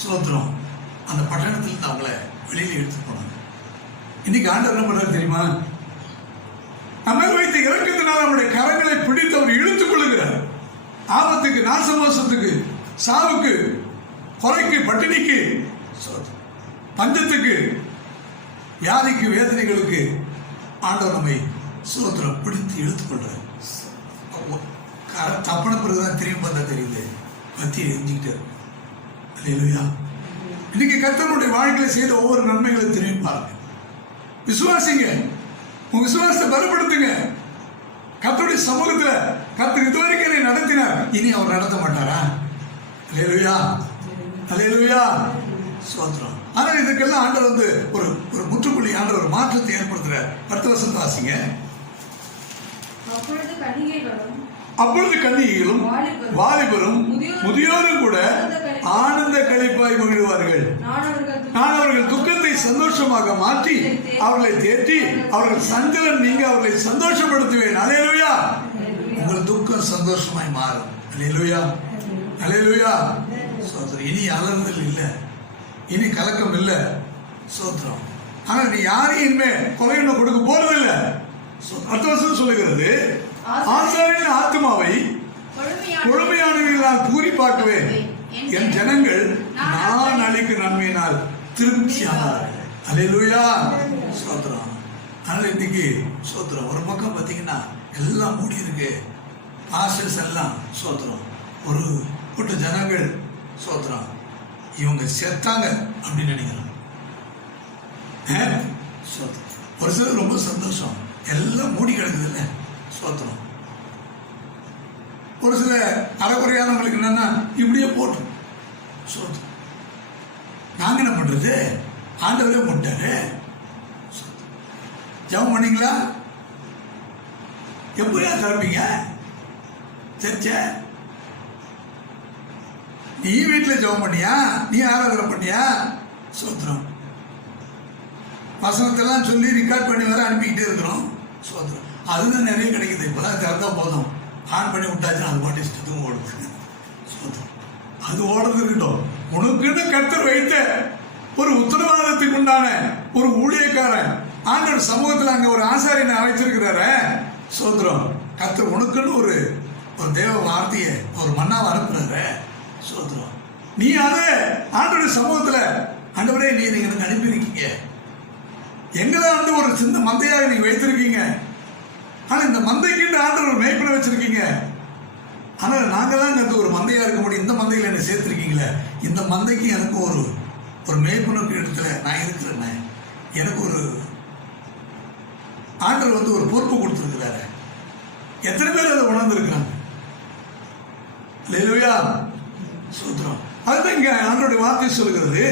சோத்திரம் அந்த பட்டணத்திலிருந்து அவங்கள வெளியில எடுத்து போனாங்க. இன்னைக்கு ஆண்டவர் என்ன பண்றாரு தெரியுமா? நம்ம வைத்த இரக்கத்தினால் அவருடைய கரங்களை பிடித்து அவர் இழுத்துக் கொள்ளுகிறார். ஆபத்துக்கு, நாசமோசத்துக்கு, சாவுக்கு, குறைக்கு, பட்டினிக்கு, பஞ்சத்துக்கு, வியாதிக்கு, வேதனைகளுக்கு ஆண்டவர் நம்மை சோத்திரம் பிடித்து இழுத்துக் கொள்றார். தப்பன பிறகுதான் திரும்பி பார்த்தா தெரியுது, பத்தி எரிஞ்சுக்கிட்டு. அல்லேலூயா. இன்னைக்கு கர்த்தருடைய வாழ்க்கையில செய்த ஒவ்வொரு நன்மைகளை திரும்பி பாருங்க. விசுவாசிங்க, உங்க விசுவாசத்தை பலப்படுத்துங்க. கர்த்தருடைய சமூகத்துல கர்த்தர் இதுவரைக்கும் என்னை நடத்தினார், இனி அவர் நடத்த மாட்டாரா? அல்லேலூயா, அல்லேலூயா, ஸ்தோத்திரம். ஆனால் இதுக்கெல்லாம் ஆண்டவர் வந்து ஒரு ஒரு முற்றுப்புள்ளி, ஆண்டவர் ஒரு மாற்றத்தை ஏற்படுத்துறார். அடுத்த வசனத்தை வாசிங்க. அப்பொழுது கன்னிகைகளும் வாலிபரும் முதியோரும் கூட ஆனந்த களிப்பாய் மகிழ்வார்கள். நான் அவர்கள் துக்கத்தை சந்தோஷமாக மாற்றி அவர்களை தேற்றி அவர்கள் சஞ்சலம் நீங்க அவர்களை சந்தோஷப்படுத்துவேன். அல்லேலூயா. உங்கள் துக்கம் சந்தோஷமாய் மாறும். அல்லேலூயா, அல்லேலூயா. சோத்திரம். இனி அலறுதல் இல்லை, இனி கலக்கம் இல்லை. சோத்திரம். ஆனா நீ யாரையும் இனிமே கொலையின கொடுக்க போறதில்லை. அடுத்த வருஷம் சொல்லுகிறது, ஆசாரியனின் ஆத்மாவை கொழுமையானவர்களால் பூரிப்பாக்குவேன். என் ஜனங்கள் நான் அளிக்கும் நன்மையினால் திருப்தியானார்கள். அல்லேலூயா, ஸ்தோத்திரம். அதனால இன்னைக்கு ஸ்தோத்திரம் ஒரு பக்கம் பார்த்தீங்கன்னா எல்லாம் மூடி இருக்கு, பாஸ்டர்ஸ் எல்லாம் ஸ்தோத்திரம், ஒரு கூட்ட ஜனங்கள் ஸ்தோத்திரம் இவங்க செத்தாங்க அப்படின்னு நினைக்கிறாங்க. ஒரு சிலர் ரொம்ப சந்தோஷம், எல்லாம் மூடி கிடக்குது இல்லை, ஸ்தோத்திரம். ஒரு சில அறக்குறையானவங்களுக்கு என்னன்னா இப்படியே போட்டு ஸ்தோத்திரம். நாங்க என்ன பண்றது, ஆண்டவரே போட்டாரு. ஜெபம் பண்ணீங்களா? எப்படியா திறப்பீங்க சர்ச்ச? நீ வீட்டில் ஜெபம் பண்ணியா? நீ ஆராதனை பண்ணியா? ஸ்தோத்திரம். வசனத்தெல்லாம் சொல்லி ரெக்கார்ட் பண்ணி வர அனுப்பிக்கிட்டே இருக்கிறோம். ஸ்தோத்திரம். அதுதான் நிறைய கிடைக்குது. இப்போதான் திறந்தா போதும், ஆன் பண்ணி விட்டாச்சுன்னா அது பாட்டு இஷ்டத்துக்கும் ஓடுது. ஸ்தோத்திரம். அது ஓடுறது இருக்கட்டும். உனக்குன்னு கர்த்தர் வைத்த ஒரு உத்தரவாதத்துக்கு உண்டான ஒரு ஊழியக்காரன் ஆண்டவர் சமூகத்தில் அங்கே ஒரு ஆசாரியனை அழைச்சிருக்கிறாரு. ஸ்தோத்திரம். கர்த்தர் உனக்குன்னு ஒரு தேவ வார்த்தையை ஒரு மன்னாவை அனுப்புறாரு. ஸ்தோத்திரம். நீ அதை ஆண்டவர் சமூகத்தில், ஆண்டவரே நீங்க எனக்கு அனுப்பியிருக்கீங்க, எங்களை வந்து ஒரு சின்ன மந்தையாக நீங்க வைத்திருக்கீங்க. ஆனா இந்த மந்தைக்கு ஆண்டவர் ஒரு மேய்ப்பனை வச்சிருக்கீங்க. ஆனா நாங்கெல்லாம் எனக்கு ஒரு மந்தையா இருக்க முடியும், இந்த மந்தையில என்ன சேர்த்திருக்கீங்களே, இந்த மந்தைக்கு எனக்கு ஒரு மேய்ப்பனுக்கு இடத்துல நான் இருக்கிறேன். எனக்கு ஒரு ஆண்டவர் வந்து ஒரு பொறுப்பு கொடுத்திருக்கிறாரு. எத்தனை பேர் அதை உணர்ந்து இருக்கிறாங்க? அல்லேலூயா, ஸ்தோத்திரம். அதுதான் இங்க ஆண்டவருடைய வார்த்தை சொல்கிறது,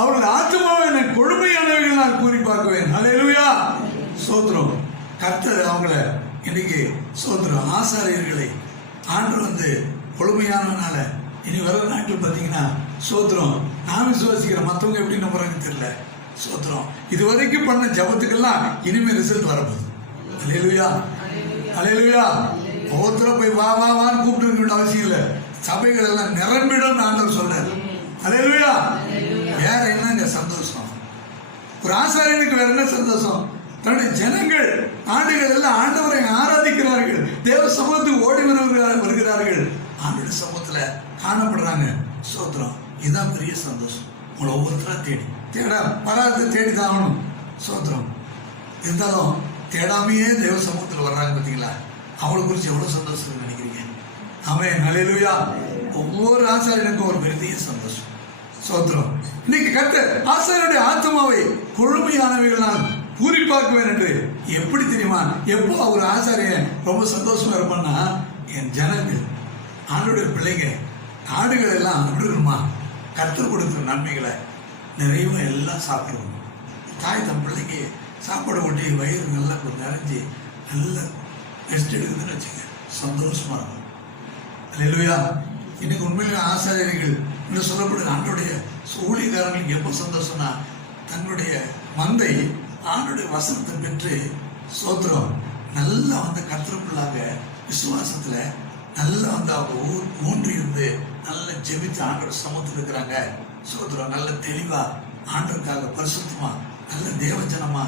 அவர்கள் ஆத்மாவை நான் கொழுமையானவர்கள் நான் கூறி பார்க்குவேன். அல்லேலூயா, ஸ்தோத்திரம். கர்த்தர் அவங்கள இன்னைக்கு ஸ்தோத்திரம் ஆசாரியர்களை ஆண்டவர் வந்து கொழுமையானவனால இனி வர நாட்கள் பார்த்தீங்கன்னா ஸ்தோத்திரம் நான் விசுவாசிக்கிறேன், மற்றவங்க எப்படி நம்புறாங்கன்னு தெரியல. ஸ்தோத்திரம். இது வரைக்கும் பண்ண ஜபத்துக்கெல்லாம் இனிமே ரிசல்ட் வரப்போகுது. அல்லேலூயா, அல்லேலூயா. ஒவ்வொருத்தரும் போய் வா வா வான்னு கூப்பிட்டு இருக்க அவசியம் இல்லை. சபைகள் எல்லாம் நிரம்பிடும் ஆண்டவர் சொல்றாரு. அல்லேலூயா. வேற என்னங்க சந்தோஷம்? ஒரு ஆசாரியனுக்கு வேற என்ன சந்தோஷம்? தன்னுடைய ஜனங்கள் ஆண்டுகள் எல்லாம் ஆண்டவரை ஆராதிக்கிறார்கள், தேவ சமூகத்துக்கு ஓடி வருகிறார்கள், ஆண்டோட சமூகத்துல காணப்படுறாங்க. ஸ்தோத்திரம். இதுதான் பெரிய சந்தோஷம். உங்களை ஒவ்வொருத்தரா தேட வராது, தேடிதான் ஆகணும். ஸ்தோத்திரம். இருந்தாலும் தேடாமையே தேவ சமூகத்தில் வர்றாங்க பார்த்தீங்களா, அவளை குறித்து எவ்வளவு சந்தோஷம் நினைக்கிறீங்க? ஆமென், அல்லேலூயா. ஒவ்வொரு ஆசாரியனுக்கும் ஒரு பெரிய சந்தோஷம். ஸ்தோத்திரம். இன்னைக்கு கர்த்தர் ஆசாரியனுடைய ஆத்மாவை கொழுமையானவைகள் நான் பூரிப்பாக்குவேன் என்று எப்படி தெரியுமா? எப்போ ஒரு ஆசாரியன் ரொம்ப சந்தோஷமா இருப்பான்னா, என் ஜனங்கள் ஆண்டோடைய பிள்ளைங்க நாடுகள் எல்லாம் எப்படி இருக்குமா, கர்த்தர் கொடுக்கிற நன்மைகளை நிறைய எல்லாம் சாப்பிடுவோம். தாய் தன் பிள்ளைக்கு சாப்பாடு ஊட்டி வயிறு நல்லா கொஞ்சம் நிறைஞ்சி நல்லா ரெஸ்ட் எடுக்குதுன்னு வச்சுக்க, சந்தோஷமா இருக்கும். அல்லேலூயா. இன்னைக்கு உண்மையிலே ஆசாரியர்கள் என்று சொல்லப்படுகிற ஆண்டுடைய ஊழியக்காரர்களுக்கு எப்போ சந்தோஷம்னா, தன்னுடைய மந்தை ஆண்டுடைய வசனத்தை பெற்று சோத்திரம் நல்லா வந்து கர்த்தருக்குள்ளாக விசுவாசத்துல நல்லா வந்து அவங்க ஊன்றி இருந்து நல்லா ஜெபித்து ஆண்டோட சமூகத்தில் இருக்கிறாங்க. சோத்திரம் நல்ல தெளிவா ஆண்டருக்காக பரிசுத்தமா நல்ல தேவஜனமா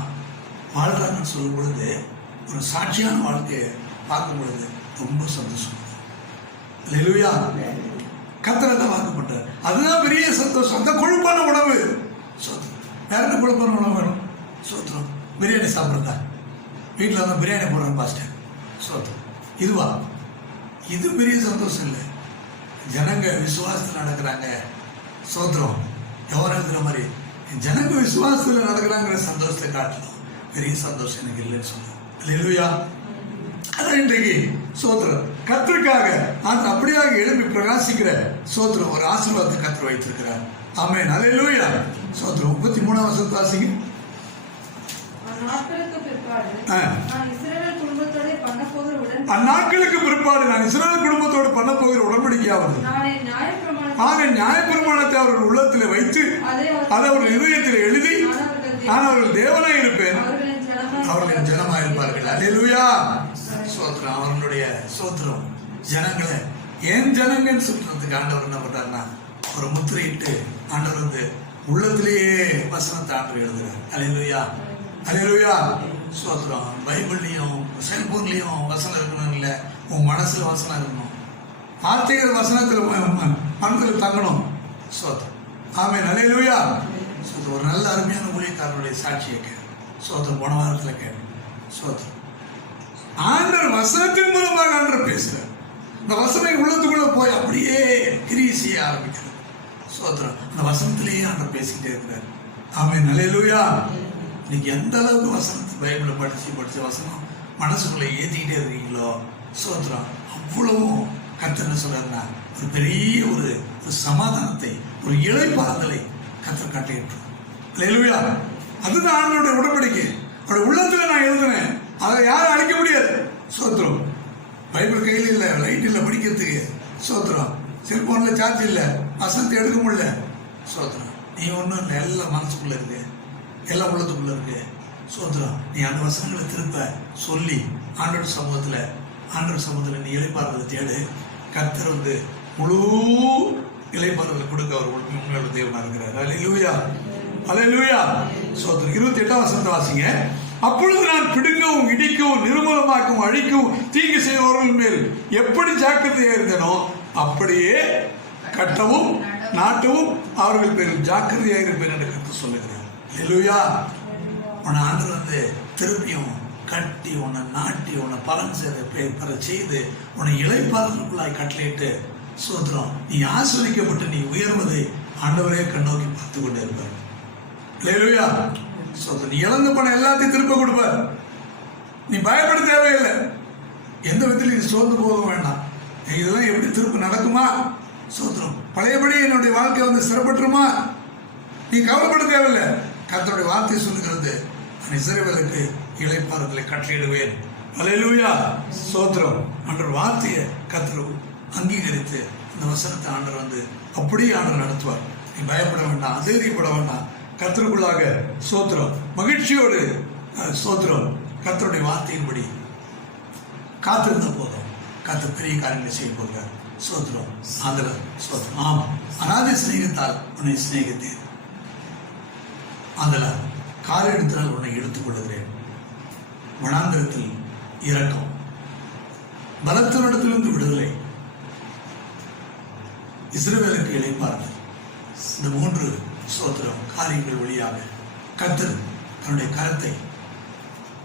வாழ்றாங்கன்னு சொல்லும் பொழுது, ஒரு சாட்சியான வாழ்க்கையை பார்க்கும் பொழுது ரொம்ப சந்தோஷம். அல்லேலூயா. கர்த்தர் வாக்கப்பட்டார். அதுதான் பெரிய சந்தோஷம். அந்த கொழுப்பான உணவு சோத்திரம். வேற என்ன கொழுப்பான உணவு வேணும்? சோத்திரம். பிரியாணி சாப்பிட்றதா? வீட்டில் வந்து பிரியாணி போடுறேன் பாஸ்டர். சோத்திரம். இதுவா? இது பெரிய சந்தோஷம் இல்லை. ஜனங்க விசுவாசத்தில் நடக்கிறாங்க. சோத்திரம். எவரும் இருக்கிற மாதிரி ஜனங்க விசுவாசத்தில் நடக்கிறாங்கிற சந்தோஷத்தை காட்டணும். பெரிய சந்தோஷம் எனக்கு இல்லைன்னு சொல்லுவோம். அல்லேலூயா. அதான் இன்றைக்கு சோத்திரம் கர்த்தருக்காக அந்த அப்படியாக எழுப்பி பிரகாசிக்கிற சோத்திரம் ஒரு ஆசீர்வாதத்தை கர்த்தர் வைத்திருக்கிறார். ஆமென். அல்லேலூயா. சோத்திரம். 33ஆம் வசனத்தை வாசிங்க. அந்நாட்களுக்கு பிற்பாடு நான் இஸ்ரவேல் குடும்பத்தோடு பண்ண போகிற உடன்படிக்கையாவது நியாயப்பிரமாணத்தை அவர்கள் உள்ளத்தில் வைத்து அதை அவர்கள் இதயத்தில் எழுதி நான் அவர்கள் தேவனாய் இருப்பேன், அவர்களின் ஜனமாய் இருப்பார்கள். அல்லேலூயா. சோத்திரம். அவர்களுடைய சோத்திரம் ஜனங்களை ஏன் ஜனங்கன்னு சொல்றதுக்கு ஆண்டவர் என்ன பண்றாருன்னா, ஒரு முத்திரையிட்டு ஆண்டவர் வந்து உள்ளத்திலேயே வசனத்தை ஆண்டவர் எழுதுறாரு. அல்லேலூயா. அல்லேலூயா. சோத்திரம். பைபிள்லையும் செல்போன்லையும் வசனம் இருக்கணும் இல்லை, உன் மனசுல வசனம் இருக்கணும். வார்த்தைகள் வசனத்தில் மனதில் தங்கணும். சோத்திரம். ஆமென். அல்லேலூயா. ஒரு நல்ல அருமையான ஊழியக்காரனுடைய சாட்சியை சோத்திரம் போன வாரத்தில் கேட்டேன். சோத்திரம். ஆண்டவர் வசனத்தின் மூலமாக ஆண்டவர் பேசுறார். இந்த வசனம் உள்ளத்துக்குள்ள போய் அப்படியே கிரியை செய்ய ஆரம்பிக்கிறது. சோத்திரம். அந்த வசனத்திலேயே ஆண்டவர் பேசிக்கிட்டே இருக்கிறார். ஆமென். அல்லேலூயா. நீங்க எந்த அளவுக்கு வசனத்தை பைபிளை படிச்சு வசனம் மனசுக்குள்ள ஏற்றிக்கிட்டே இருக்கீங்களோ சோத்திரம் அவ்வளவும் கர்த்தர் என்ன சொல்றாருன்னா, ஒரு பெரிய ஒரு சமாதானத்தை, ஒரு இளைப்பாறுதலை கர்த்தர் கட்டிட்டு. அல்லேலூயா. அதுதான் ஆண்டவருடைய உடன்படிக்கை. அவருடைய உள்ளத்துல நான் எழுதுனேன், அதை யாரும் அழிக்க முடியாது. சோத்திரம். பைபிள் கையில் இல்லை, லைட் இல்லை படிக்கிறதுக்கு. சோத்திரம். செல்போன்ல சார்ஜ் இல்லை, வசனத்தை எடுக்க முடியல. சோத்திரம். நீ ஒன்றும் இல்லை, எல்லாம் மனசுக்குள்ள இருக்கு, எல்லாம் உள்ளத்துக்குள்ள இருக்கு. சோத்திரம். நீ அந்த வசனங்களை திருப்ப சொல்லி ஆண்டவர் சமூகத்தில் நீ இளைப்பாறுதலை தேடு. கர்த்தர் வந்து முழு இளைப்பாறுதலை கொடுக்க அவர் உண்மையோட தேவனா இருக்கிறார். அல்லேலூயா. அல்லேலூயா. சோத்திரம். 28ஆம் வசனத்தை வாசிங்க. அப்பொழுது நான் பிடுங்கவும் இடிக்கவும் நிர்மூலமாக்கவும் அழிக்கவும் தீங்கு செய்தவர்கள் மேல் எப்படி ஜாக்கிரதையாக இருந்தனோ அப்படியே கட்டவும் நாட்டவும் அவர்கள் பேரில் ஜாக்கிரதையாக இருப்பேன் என்று கர்த்தர் சொல்லுகிறார். அல்லேலூயா. உன்னை ஆண்டவர் வந்து திருப்பியும் கட்டி உன்னை நாட்டி உன்னை பலன் செய்து உன்னை இளைப்பாறுதலுக்குள்ளாய் கட்டளையிட்டு சோத்திரம் நீ ஆஸ்வதிக்கப்பட்டு நீ உயர்வதை ஆண்டவரே கண்ணோக்கி பார்த்து கொண்டே இருப்பார். அல்லேலூயா. சோத்திரம். நீ இழந்து போன எல்லாத்தையும் திருப்ப கொடுப்பார். நீ பயப்பட தேவையில்லை. எந்த விதத்திலும் நீ சோர்ந்து போக வேண்டாம். இதெல்லாம் எப்படி திருப்ப நடக்குமா? சோத்திரம். பழையபடி என்னுடைய வாழ்க்கை வந்து சிறப்பற்றுமா? நீ கவலைப்பட தேவையில்லை. கர்த்தருடைய வார்த்தை சொல்லுகிறது, நான் இஸ்ரவேலுக்கு இளைப்பாறுதலை கட்டளையிடுவேன். அல்லேலூயா. சோத்திரம். ஆண்டவர் வார்த்தையை கர்த்தர் அங்கீகரித்து இந்த வசனத்தை ஆண்டவர் வந்து அப்படியே ஆண்டவர் நடத்துவார். நீ பயப்பட வேண்டாம், அதிர்ச்சிப்பட வேண்டாம். கர்த்தருக்குள்ளாக சோத்திரம் மகிழ்ச்சியோடு சோத்திரம் கர்த்தருடைய வார்த்தையின்படி காத்திருந்த போதும் கர்த்தர் பெரிய காரியங்களை செய்ய போகிறார். சோத்திரம். ஆதரவு. சோத்திரம். ஆம். அநாதி சிநேகத்தால் உன்னை சிநேகித்தேன், அதில் காரியத்தினால் உன்னை எடுத்துக் கொள்ளுகிறேன். வனாந்திரத்தில் இரக்கம், பலத்தினிடத்திலிருந்து விடுதலை, இஸ்ரவேலுக்கு இளைப்பாறுதல். இந்த 3 சோத்திரம் காரியங்கள் வழியாக கர்த்தர் தன்னுடைய கரத்தை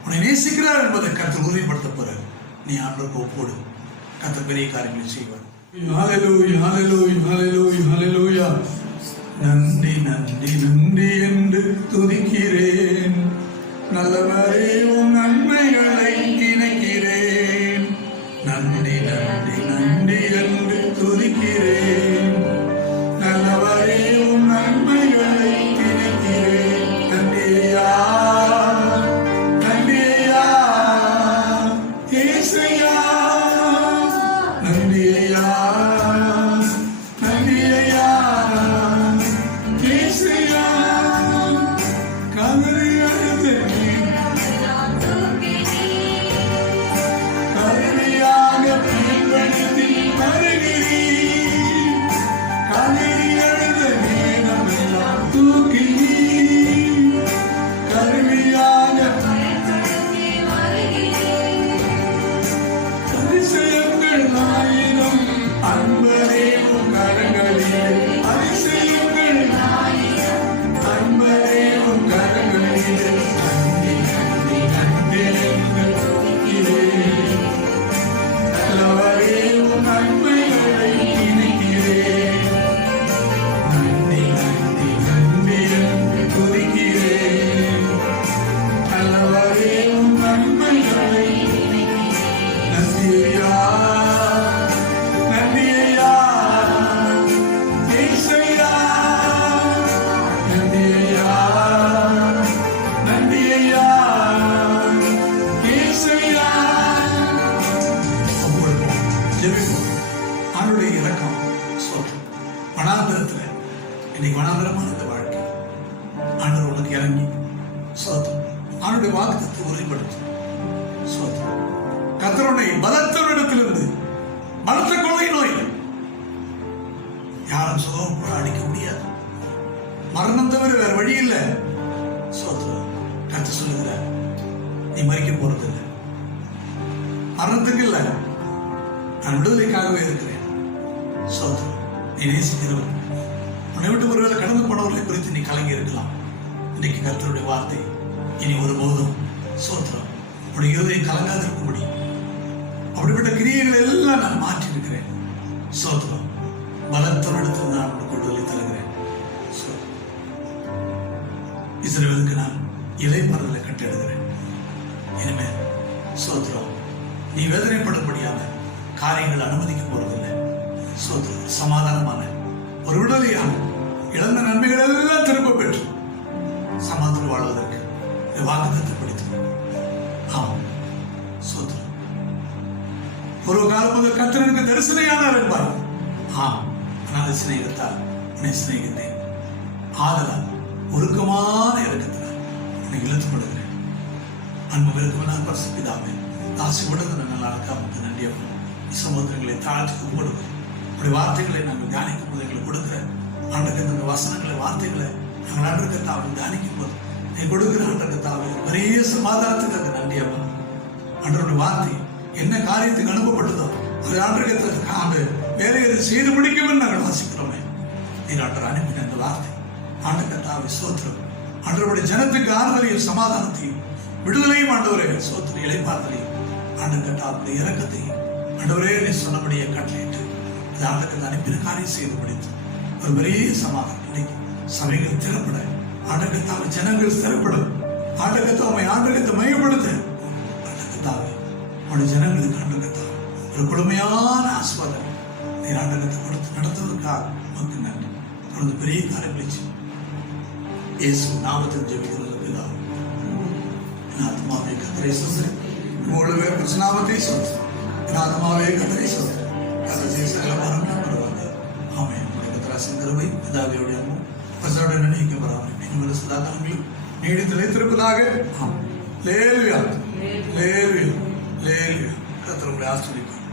உன்னை நேசிக்கிறார் என்பதை கர்த்தர் உறுதிப்படுத்த போறார். நீ ஆண்டவருக்கு ஒப்போடு. கர்த்தர் பெரிய காரியங்களை செய்வார். ஹல்லேலூயா. ஹல்லேலூயா. ஹல்லேலூயா. ஹல்லேலூயா. நன்றி நன்றி நன்றி என்று துதிக்கிறேன். நல்லவரே உம் நன்மைகளை நினைக்கிறேன். நன்றி நன்றி நன்றி என்று துதிக்கிறேன். நல்லவரே உம் நன்மைகளை நினைக்கிறேன். நன்றியா வனாந்திரத்துல, இன்னைக்கு வனாந்திரமான இந்த வாழ்க்கை ஆண்டவர் உனக்கு இறங்கி சோதம் அவனுடைய வாக்குத்தத்தை உறுதிப்படுத்தும். சோதம் கர்த்தருடைய பலத்தவரிடத்திலிருந்து பலத்த கொள்ளை நோய் யாரும் சுகம் கூட அடிக்க முடியாது. மரணம் தவிர வேற வழி இல்லை. சோதம் கர்த்தர் சொல்லுகிறார், நீ மறிக்க போறது இல்லை, மரணத்துக்கு இல்லை, நான் விடுதலைக்காகவே இருக்கிறேன். சோதம் நீ நேசிக்கிறவன், உன்னை விட்டு ஒருவேளை கடந்து போனவர்களை குறித்து நீ கலங்கி இருக்கலாம். இன்றைக்கு கர்த்தருடைய வார்த்தை, இனி ஒருபோதும் சோத்திரம் உடைய இருதயம் கலங்காதிருக்கும்படி அப்படிப்பட்ட கிரியைகளை எல்லாம் நான் மாற்றி இருக்கிறேன். சோத்திரம் பலத்தவரிடத்தில் நான் உனக்கு விடுதலை தருகிறேன். இஸ்ரவேலுக்கு நான் இலைப்பாறுதலை கட்டிடுகிறேன். இனிமேல் சோத்திரம் நீ வேதனைப்படும்படியான காரியங்கள் அனுமதிக்க போறதில்லை. சோத்திரம் சமாதானமான ஒரு விடுதலையான இழந்த நன்மைகள் எல்லாம் திரும்ப பெற்று சமாதானம் வாழ்வதற்கு வாக்குத்தத்தை படித்து ஆம் சோத்திரம். ஒரு காலம் முதல் கர்த்தருக்கு தரிசனையானார் என்பார். ஆம், ஆனால் சிநேகித்தால் உன்னை சிநேகித்தேன். ஆதலால் உருக்கமான இறக்கத்தினால் உன்னை இழுத்துப்படுகிறேன். அன்பு விருக்கமான பரிசுப்பிதாவே, ஆசி விடுதலை நல்லா இருக்காமக்கு நன்றியப்பா. சமுத்திரங்களை தாழ்த்துக்கு போடுவேன். உடைய வார்த்தைகளை நாங்கள் தியானிக்கும் போது எங்களுக்கு கொடுக்குற ஆண்டகத்தின் இந்த வசனங்களை வார்த்தைகளை நாங்கள் ஆண்டகத்தாவை தியானிக்கும் போது நீ கொடுக்குற ஆண்டகத்தாவை பெரிய சமாதானத்துக்கு நன்றியப்பா. ஆண்டவருடைய வார்த்தை என்ன காரியத்துக்கு அனுப்பப்பட்டதோ அது ஆண்டகத்திற்கு ஆண்டு வேலையை செய்து முடிக்கும் நாங்கள் வாசிக்கிறோமே. நீர் ஆண்டர் அனுப்பின அந்த வார்த்தை ஆண்டகத்தாவை சோத்திரம் ஆண்டவருடைய ஜனத்துக்கு ஆறுதலையும் சமாதானத்தையும் விடுதலையும் ஆண்டவரே சோத்திர இலைப்பாறுதலையும் ஆண்டகத்தாவுடைய இறக்கத்தையும் ஆண்டவரே நீ சொன்னபடியே கட்டளையிட்டு அது ஆண்டகத்தை அனுப்பின காரியம் செய்து முடித்து ஒரு பெரிய சமாதானம். இன்னைக்கு சபைகள் திறப்பட ஆண்டகத்தாவை ஜனங்கள் திறப்படும். ஆண்டகத்தாவை ஆண்டகத்தை மையப்படுத்த ஆண்டகத்தாவை அவனுடைய ஜனங்களுக்கு ஆண்டகத்தாவை ஒரு கொடுமையான ஆஸ்வாதம் நீர் ஆண்டகத்தை கொடுத்து நடத்துவதற்காக நமக்கு நன்றி. தொடர்ந்து பெரிய காரியங்களை இயேசு நாமத்தில் ஜெபிக்கிறது பிதாவே. என் ஆத்மாவே கர்த்தரை ஸ்தோத்திரி. உங்களுடைய நாமத்தை ஸ்தோத்திரி. என் ஆத்மாவே கர்த்தரை ஸ்தோத்திரி. கர்த்தர் சகல மரங்களும் வருவாங்க. ஆமென். கர்த்தராசின் கிருபை பிதாவினுடைய அன்பும் பரிசுத்த நினைவுக்கு வராமல் நீங்கள் சதா காலங்களிலும் நீடித்து நிலைத்திருப்பதாக. ஆமென். லேலுயா லேலுயா லேலுயா. கர்த்தர் உங்களை ஆசீர்வதிப்பார்.